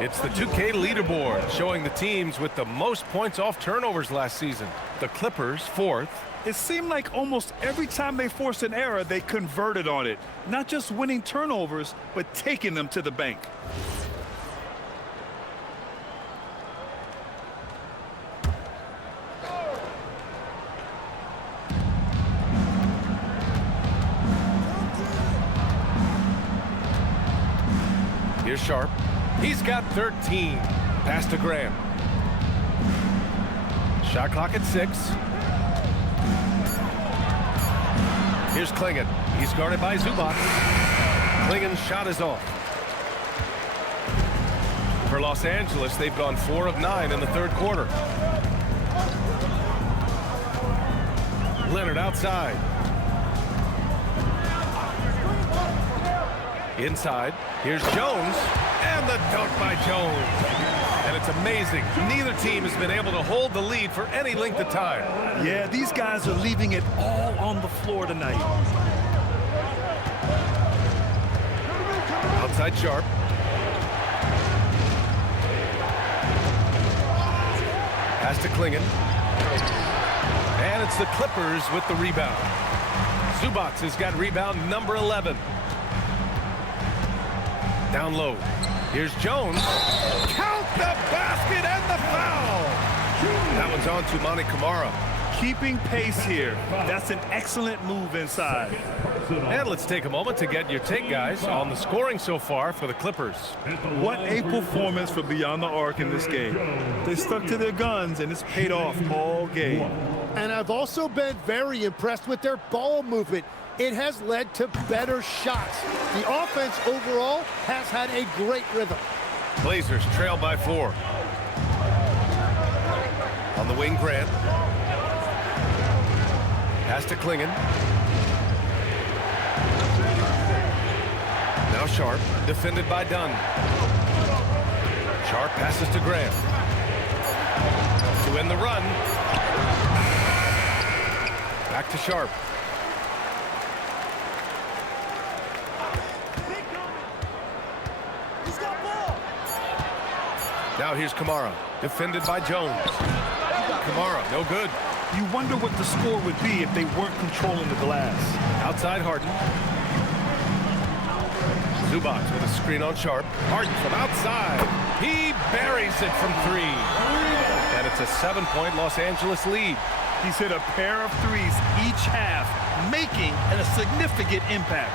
It's the 2K leaderboard showing the teams with the most points off turnovers last season. The Clippers, 4th. It seemed like almost every time they forced an error, they converted on it. Not just winning turnovers, but taking them to the bank. Here's Sharp. He's got 13. Pass to Graham. Shot clock at 6. Here's Klingon. He's guarded by Zubac. Klingon's shot is off. For Los Angeles, they've gone 4 of 9 in the third quarter. Leonard outside. Inside. Here's Jones. And the dunk by Jones. And it's amazing. Neither team has been able to hold the lead for any length of time. Yeah, these guys are leaving it all on the floor tonight. Outside Sharp. Pass to Klingon. And it's the Clippers with the rebound. Zubac has got rebound number 11. Down low. Here's Jones. Count the basket and the foul. That one's on to Monty Kamara. Keeping pace here. That's an excellent move inside. And let's take a moment to get your take, guys, on the scoring so far for the Clippers. What a performance for Beyond the Arc in this game. They stuck to their guns, and it's paid off all game. And I've also been very impressed with their ball movement. It has led to better shots. The offense overall has had a great rhythm. Blazers trail by 4. On the wing, Grant. Pass to Klingon. Now Sharp, defended by Dunn. Sharp passes to Grant. To end the run. Back to Sharp. Now here's Kamara, defended by Jones. Kamara, no good. You wonder what the score would be if they weren't controlling the glass. Outside Harden. Zubac with a screen on Sharp. Harden from outside. He buries it from 3. And it's a 7-point Los Angeles lead. He's hit a pair of threes each half, making a significant impact.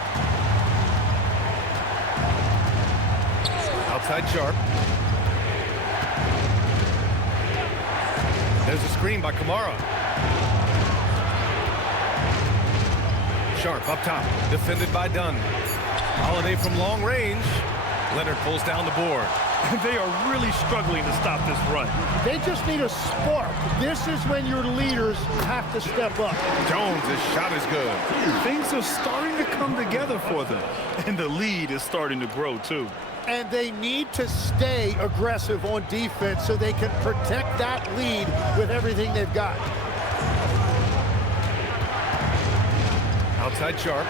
Outside Sharp. There's a screen by Kamara. Sharp up top, defended by Dunn. Holiday from long range. Leonard pulls down the board. They are really struggling to stop this run. They just need a spark. This is when your leaders have to step up. Jones' shot is good. Things are starting to come together for them, and the lead is starting to grow too. And they need to stay aggressive on defense so they can protect that lead with everything they've got. Outside Sharp.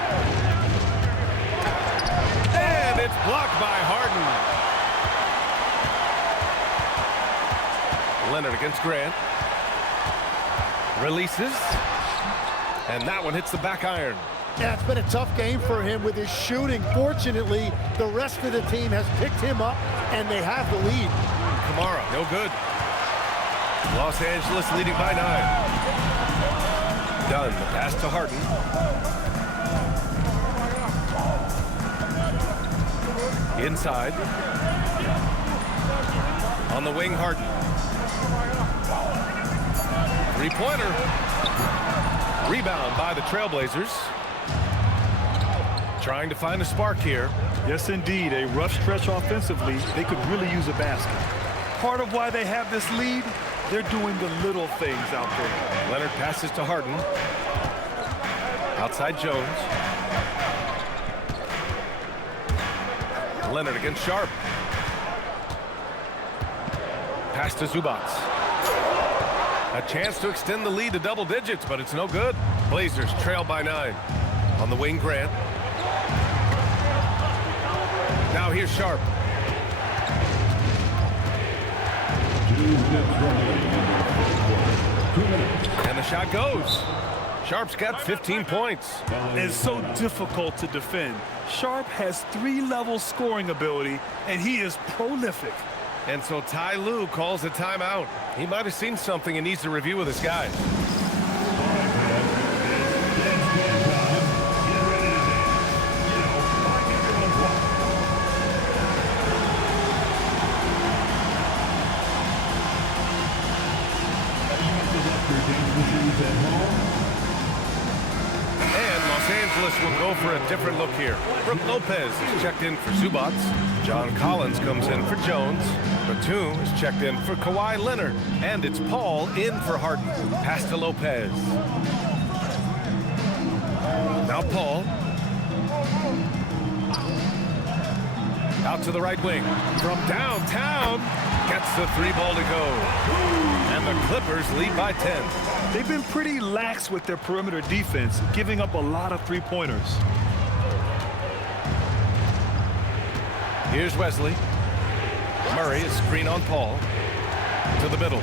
And it's blocked by Harden. Leonard against Grant. Releases. And that one hits the back iron. Yeah, it's been a tough game for him with his shooting. Fortunately, the rest of the team has picked him up, and they have the lead. Kamara, no good. Los Angeles leading by 9. Dunn, the pass to Harden. Inside. On the wing, Harden. Three-pointer. Rebound by the Trailblazers. Trying to find a spark here. Yes, indeed. A rough stretch offensively. They could really use a basket. Part of why they have this lead, they're doing the little things out there. Leonard passes to Harden. Outside Jones. Leonard against Sharp. Pass to Zubac. A chance to extend the lead to double digits, but it's no good. Blazers trail by 9. On the wing, Grant. Now here's Sharp. And the shot goes. Sharp's got 15 points. It's so difficult to defend. Sharp has 3-level scoring ability, and he is prolific. And so Ty Lue calls a timeout. He might have seen something and needs to review with his guys. And Los Angeles will go for a different look here. Brook Lopez is checked in for Zubats. John Collins comes in for Jones. Batum is checked in for Kawhi Leonard. And it's Paul in for Harden. Pass to Lopez. Now Paul. Out to the right wing. From downtown. Gets the 3-ball to go. And the Clippers lead by 10. They've been pretty lax with their perimeter defense, giving up a lot of 3-pointers. Here's Wesley. Murray is screen on Paul. To the middle.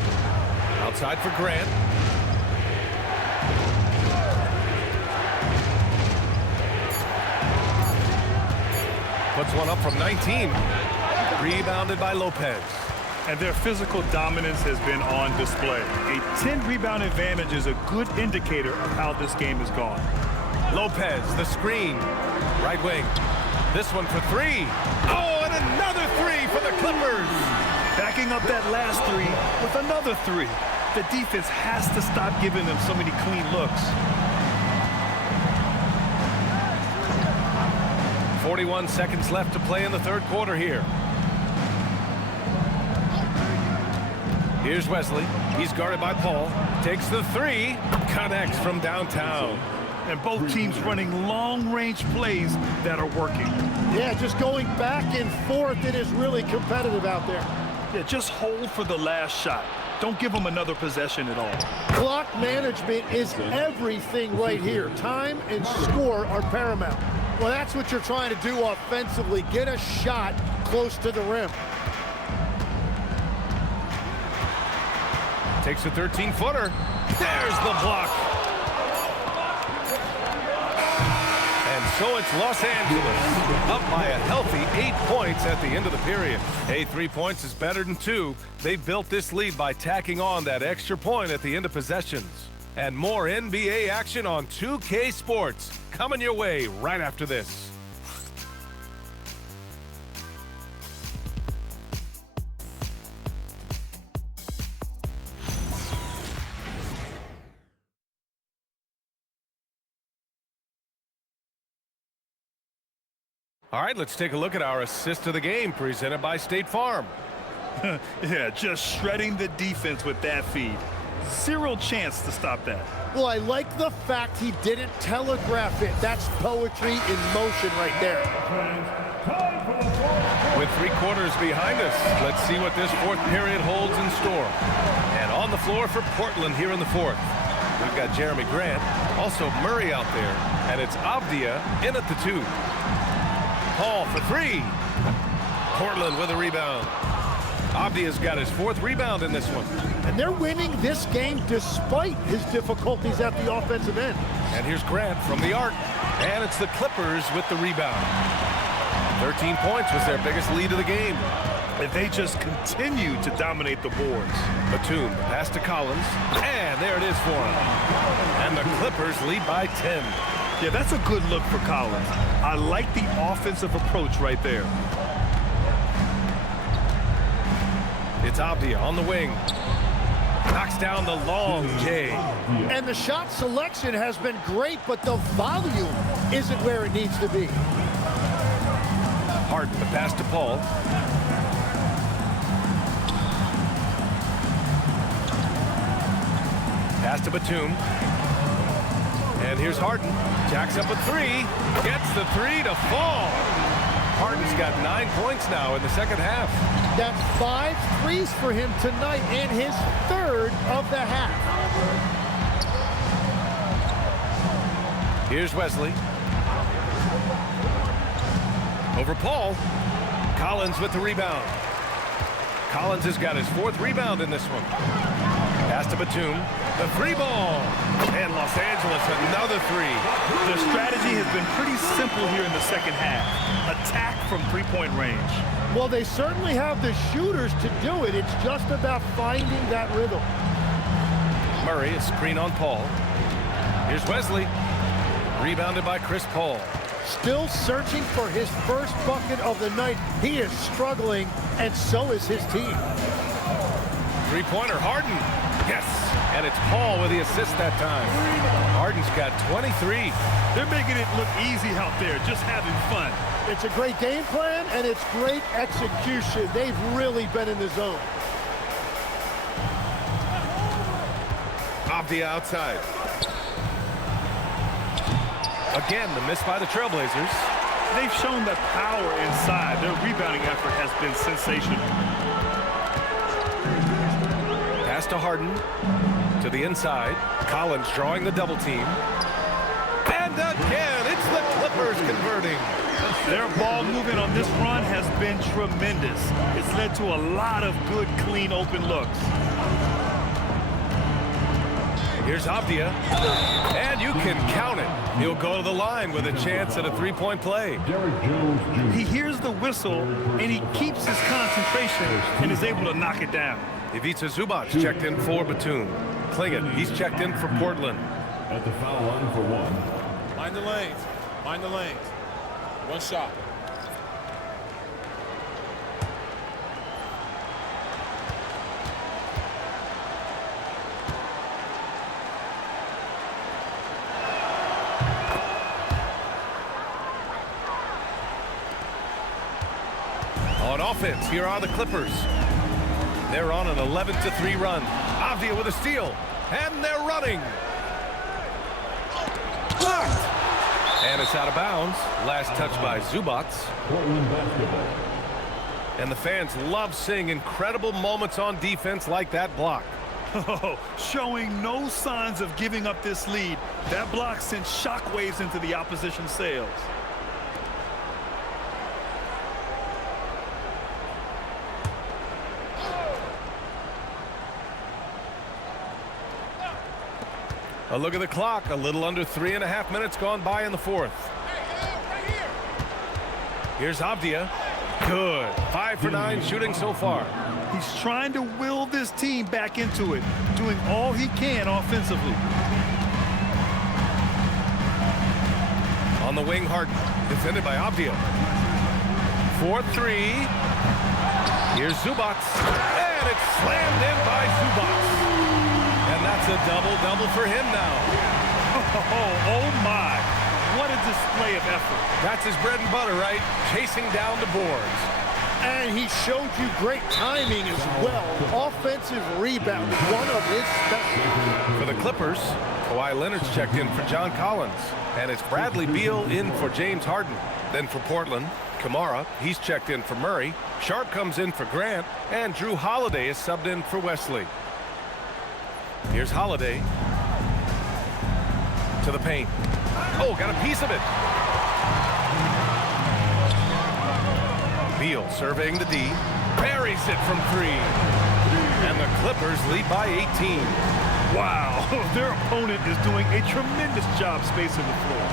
Outside for Grant. Puts one up from 19. Rebounded by Lopez. And their physical dominance has been on display. A 10-rebound advantage is a good indicator of how this game has gone. Lopez, the screen. Right wing. This one for 3. Oh, and another 3 for the Clippers. Backing up that last 3 with another 3. The defense has to stop giving them so many clean looks. 41 seconds left to play in the third quarter here. Here's Wesley. He's guarded by Paul. Takes the 3. Connects from downtown. And both teams running long-range plays that are working. Yeah, just going back and forth. It is really competitive out there. Yeah, just hold for the last shot. Don't give them another possession at all. Clock management is everything right here. Time and score are paramount. Well, that's what you're trying to do offensively. Get a shot close to the rim. Takes a 13-footer. There's the block. And so it's Los Angeles up by a healthy 8 points at the end of the period. Hey, 3 points is better than 2. They built this lead by tacking on that extra point at the end of possessions. And more NBA action on 2K Sports coming your way right after this. All right, let's take a look at our assist of the game presented by State Farm. Yeah, just shredding the defense with that feed. Zero chance to stop that. Well, I like the fact he didn't telegraph it. That's poetry in motion right there. With 3 quarters behind us, let's see what this fourth period holds in store. And on the floor for Portland here in the fourth. We've got Jeremy Grant, also Murray out there, and it's Avdia in at the 2. Paul for 3. Portland with a rebound. Avdia's got his 4th rebound in this one. And they're winning this game despite his difficulties at the offensive end. And here's Grant from the arc. And it's the Clippers with the rebound. 13 points was their biggest lead of the game. And they just continue to dominate the boards. Batum, pass to Collins. And there it is for him. And the Clippers lead by 10. Yeah, that's a good look for Collins. I like the offensive approach right there. It's Avdia on the wing. Knocks down the long J. And the shot selection has been great, but the volume isn't where it needs to be. Harden, the pass to Paul. Pass to Batum. And here's Harden. Jacks up a 3. Gets the 3 to fall. Harden's got 9 points now in the second half. That's 5 threes for him tonight and his 3rd of the half. Here's Wesley. Over Paul. Collins with the rebound. Collins has got his 4th rebound in this one. Pass to Batum. The 3 ball. And Los Angeles another 3. The strategy has been pretty simple here in the second half. Attack from 3-point range. Well, they certainly have the shooters to do it. It's just about finding that rhythm. Murray, a screen on Paul. Here's Wesley. Rebounded by Chris Paul. Still searching for his first bucket of the night. He is struggling, and so is his team. 3-pointer, Harden. Yes, and it's Paul with the assist that time. Harden's got 23. They're making it look easy out there, just having fun. It's a great game plan, and it's great execution. They've really been in the zone. Avdia outside. Again, the miss by the Trailblazers. They've shown that power inside. Their rebounding effort has been sensational. Pass to Harden. To the inside. Collins drawing the double team. And again, it's the Clippers converting. Their ball movement on this run has been tremendous. It's led to a lot of good, clean, open looks. Here's Avdia, and you can count it. He'll go to the line with a chance at a 3-point play. He hears the whistle, and he keeps his concentration and is able to knock it down. Ivica Zubac checked in for Batum. Klingett, he's checked in for Portland. At the foul line for 1. Mind the lanes. Mind the lanes. 1 shot. On offense, here are the Clippers. They're on an 11-3 run. Avdia with a steal, and they're running. Blocked. And it's out of bounds. Last touch by Zubac. Portland basketball. And the fans love seeing incredible moments on defense like that block. Oh, showing no signs of giving up this lead. That block sent shockwaves into the opposition sails. A look at the clock. A little under 3.5 minutes gone by in the 4th. Here's Avdia. Good. 5 for 9 shooting so far. He's trying to will this team back into it, doing all he can offensively. On the wing, Harden. Defended by Avdia. 4-3. Here's Zubac. And it's slammed in by Zubac. And that's a double-double for him now. Oh my. What a display of effort. That's his bread and butter, right? Chasing down the boards. And he showed you great timing as well. Offensive rebound, one of his specialties. For the Clippers, Kawhi Leonard's checked in for John Collins. And it's Bradley Beal in for James Harden. Then for Portland, Kamara, he's checked in for Murray. Sharp comes in for Grant. And Drew Holiday is subbed in for Wesley. Here's Holiday. To the paint. Oh, got a piece of it. Beal surveying the D. Buries it from 3. And the Clippers lead by 18. Wow, their opponent is doing a tremendous job spacing the floor.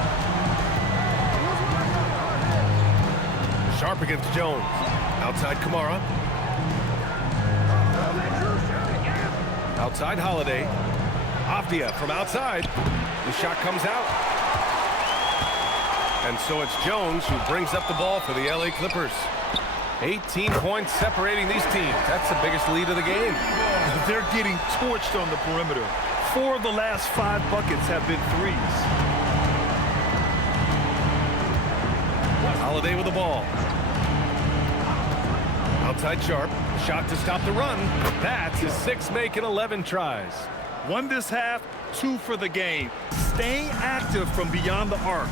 Sharp against Jones. Outside Kamara. Outside Holiday. Avdia from outside. The shot comes out. And so it's Jones who brings up the ball for the LA Clippers. 18 points separating these teams. That's the biggest lead of the game. They're getting torched on the perimeter. 4 of the last 5 buckets have been threes. Holiday with the ball. Outside Sharp. Shot to stop the run. That's his 6th make in 11 tries. 1 this half, 2 for the game. Staying active from beyond the arc.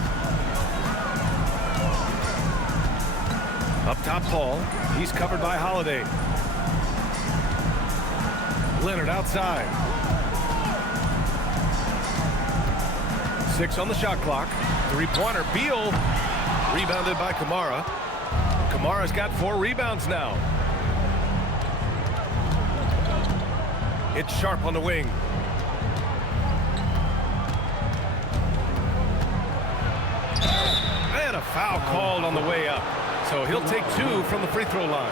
Up top, Paul. He's covered by Holiday. Leonard outside. 6 on the shot clock. 3-pointer. Beal. Rebounded by Kamara. Kamara's got 4 rebounds now. It's Sharp on the wing. And a foul called on the way up. So he'll take 2 from the free throw line.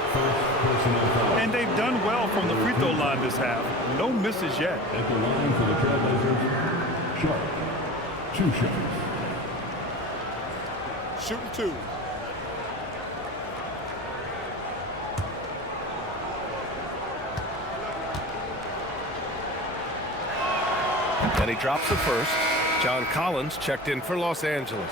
And they've done well from the free throw line this half. No misses yet. At the line for the Trailblazers, Sharp. 2 shots. Shooting 2. And he drops the first. John Collins checked in for Los Angeles.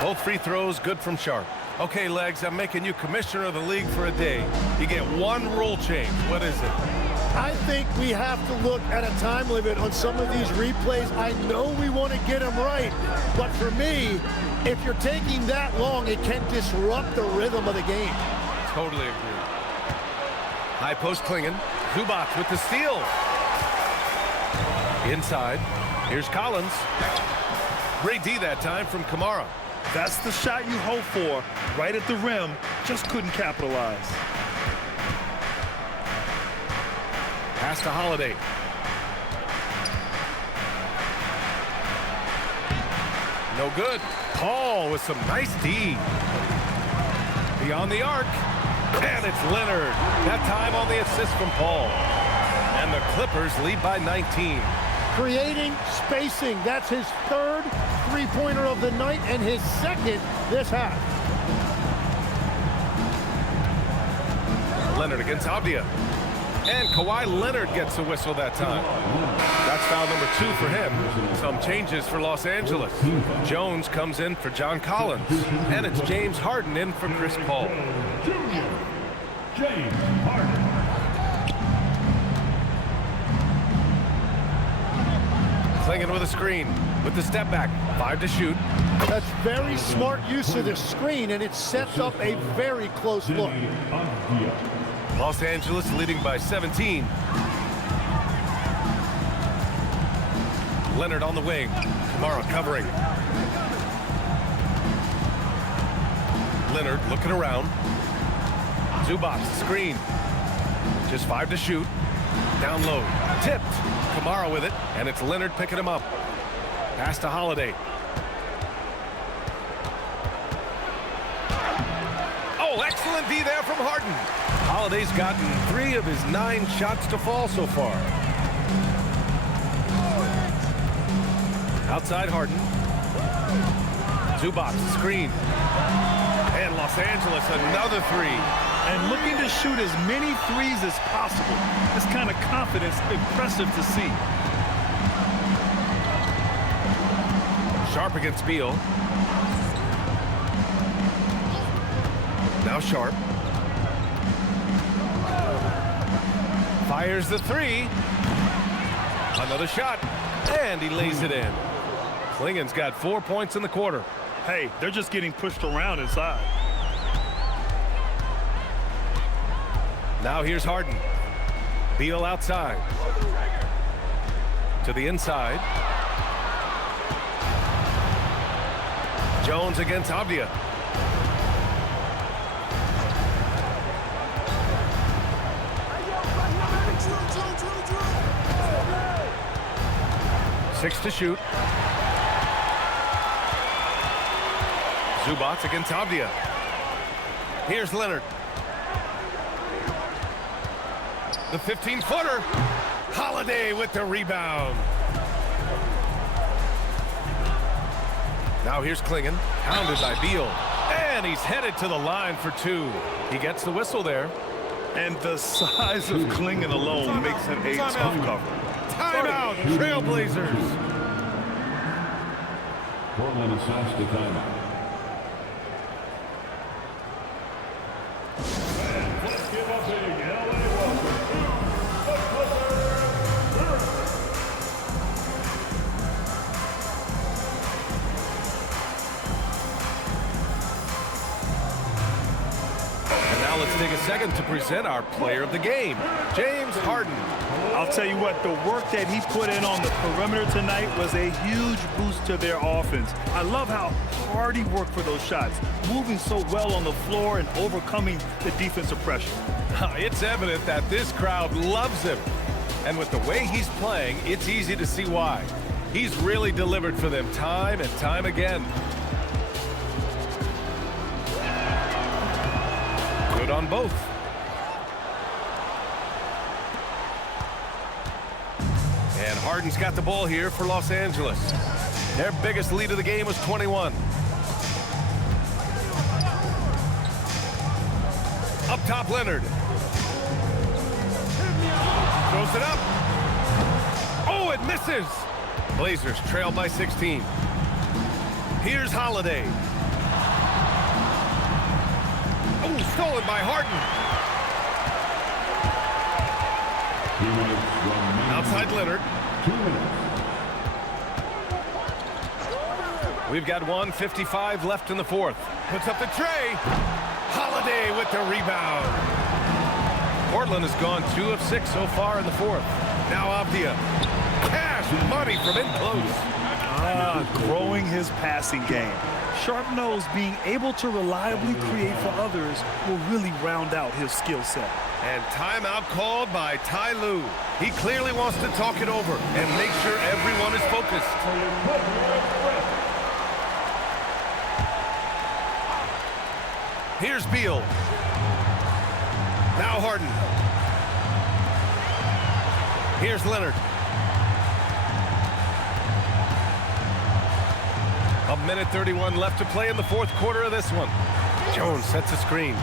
Both free throws good from Sharp. Okay, Legs, I'm making you commissioner of the league for a day. You get 1 rule change. What is it? I think we have to look at a time limit on some of these replays. I know we want to get them right, but for me, if you're taking that long, it can disrupt the rhythm of the game. Totally agree. High post Klingon. Zubac with the steal. Inside. Here's Collins. Great D that time from Kamara. That's the shot you hope for. Right at the rim. Just couldn't capitalize. Pass to Holiday. No good. Paul with some nice D. Beyond the arc. And it's Leonard. That time on the assist from Paul. And the Clippers lead by 19. Creating spacing. That's his 3rd three-pointer of the night and his 2nd this half. Leonard against Avdia. And Kawhi Leonard gets a whistle that time. That's foul number 2 for him. Some changes for Los Angeles. Jones comes in for John Collins. And it's James Harden in for Chris Paul. James Harden. Klingon with a screen. With the step back. 5 to shoot. That's very smart use of the screen, and it sets up a very close look. Los Angeles leading by 17. Leonard on the wing. Kamara covering. Leonard looking around. Zubac screen. Just 5 to shoot. Down low. Tipped. Kamara with it, and it's Leonard picking him up. Pass to Holiday. Oh, excellent D there from Harden. Holiday's gotten 3 of his 9 shots to fall so far. Outside Harden. Zubac screen. And Los Angeles another 3. And looking to shoot as many threes as possible. This kind of confidence, impressive to see. Sharp against Beal. Now Sharp. Fires the 3. Another shot. And he lays it in. Klingon's got 4 points in the quarter. Hey, they're just getting pushed around inside. Now here's Harden. Beal outside. To the inside. Jones against Avdia. Six to shoot. Zubac against Avdia. Here's Leonard. The 15-footer. Holiday with the rebound. Now here's Klingon, pounded by Beal. And he's headed to the line for 2. He gets the whistle there. And the size of Klingon alone makes it a tough cover. Timeout, Trailblazers. Portland assessed a timeout. Let's give up a LA And now let's take a second to present our player of the game, James Harden. I'll tell you what, the work that he put in on the perimeter tonight was a huge boost to their offense. I love how hard he worked for those shots, moving so well on the floor and overcoming the defensive pressure. It's evident that this crowd loves him. And with the way he's playing, it's easy to see why. He's really delivered for them time and time again. Good on both. And Harden's got the ball here for Los Angeles. Their biggest lead of the game was 21. Up top, Leonard. Throws it up. Oh, it misses. Blazers trail by 16. Here's Holiday. Oh, stolen by Harden. Outside Leonard. 2 minutes. We've got 1:55 left in the fourth. Puts up the tray. Holiday with the rebound. Portland has gone 2 of 6 so far in the fourth. Now Avdia. Cash money from in close. Growing his passing game. Sharp nose being able to reliably create for others will really round out his skill set. And timeout called by Ty Lue. He clearly wants to talk it over and make sure everyone is focused. Here's Beal. Now Harden. Here's Leonard. A minute 31 left to play in the fourth quarter of this one. Jones sets a screen.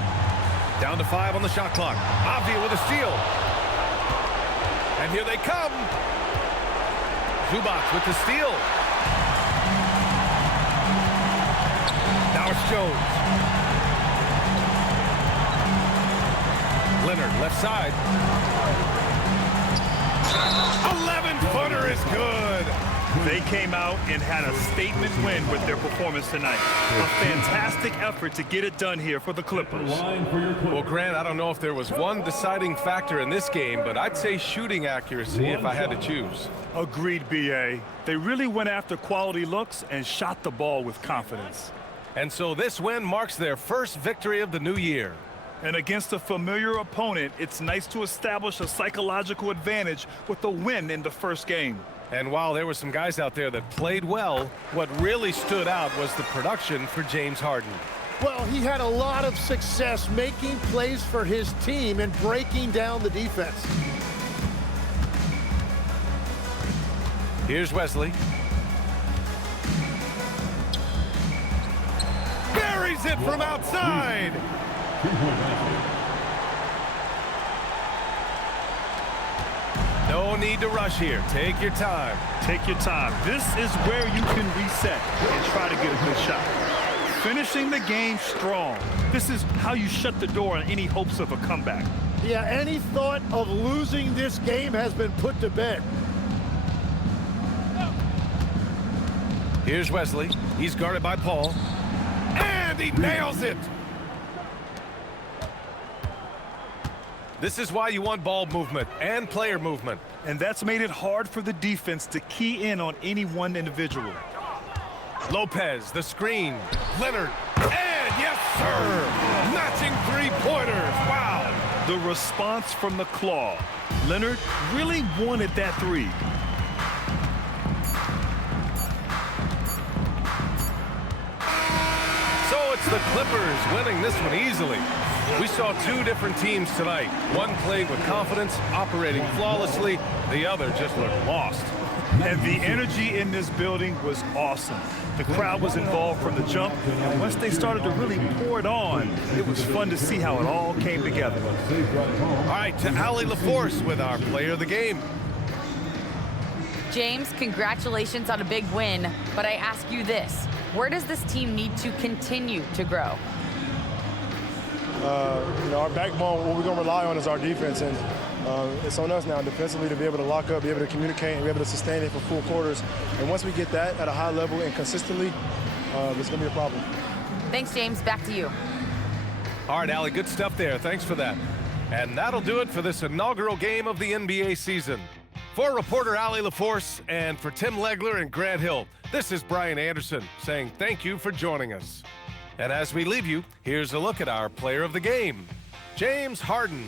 Down to 5 on the shot clock. Avdia with a steal. And here they come. Zubac with the steal. Now it's Jones. Leonard left side. 11-footer is good. They came out and had a statement win with their performance tonight. A fantastic effort to get it done here for the Clippers. Well, Grant, I don't know if there was one deciding factor in this game, but I'd say shooting accuracy if I had to choose. Agreed, B.A. They really went after quality looks and shot the ball with confidence. And so this win marks their first victory of the new year. And against a familiar opponent, it's nice to establish a psychological advantage with a win in the first game. And while there were some guys out there that played well, what really stood out was the production for James Harden. Well, he had a lot of success making plays for his team and breaking down the defense. Here's Wesley. Buries it from outside. No need to rush here. Take your time. Take your time. This is where you can reset and try to get a good shot. Finishing the game strong. This is how you shut the door on any hopes of a comeback. Yeah, any thought of losing this game has been put to bed. Here's Wesley. He's guarded by Paul. And he nails it. This is why you want ball movement and player movement. And that's made it hard for the defense to key in on any one individual. Lopez, the screen. Leonard. And yes, sir. Matching three-pointers. Wow. The response from the claw. Leonard really wanted that three. So it's the Clippers winning this one easily. We saw two different teams tonight. One played with confidence, operating flawlessly. The other just looked lost. And the energy in this building was awesome. The crowd was involved from the jump, and once they started to really pour it on, it was fun to see how it all came together. All right, to Allie LaForce with our player of the game. James, congratulations on a big win, but I ask you this. Where does this team need to continue to grow? Our backbone, what we're going to rely on is our defense, and it's on us now defensively to be able to lock up, be able to communicate, and be able to sustain it for full quarters. And once we get that at a high level and consistently, it's going to be a problem. Thanks, James. Back to you. All right, Allie, good stuff there. Thanks for that. And that'll do it for this inaugural game of the NBA season. For reporter Allie LaForce and for Tim Legler and Grant Hill, this is Brian Anderson saying thank you for joining us. And as we leave you, here's a look at our player of the game, James Harden.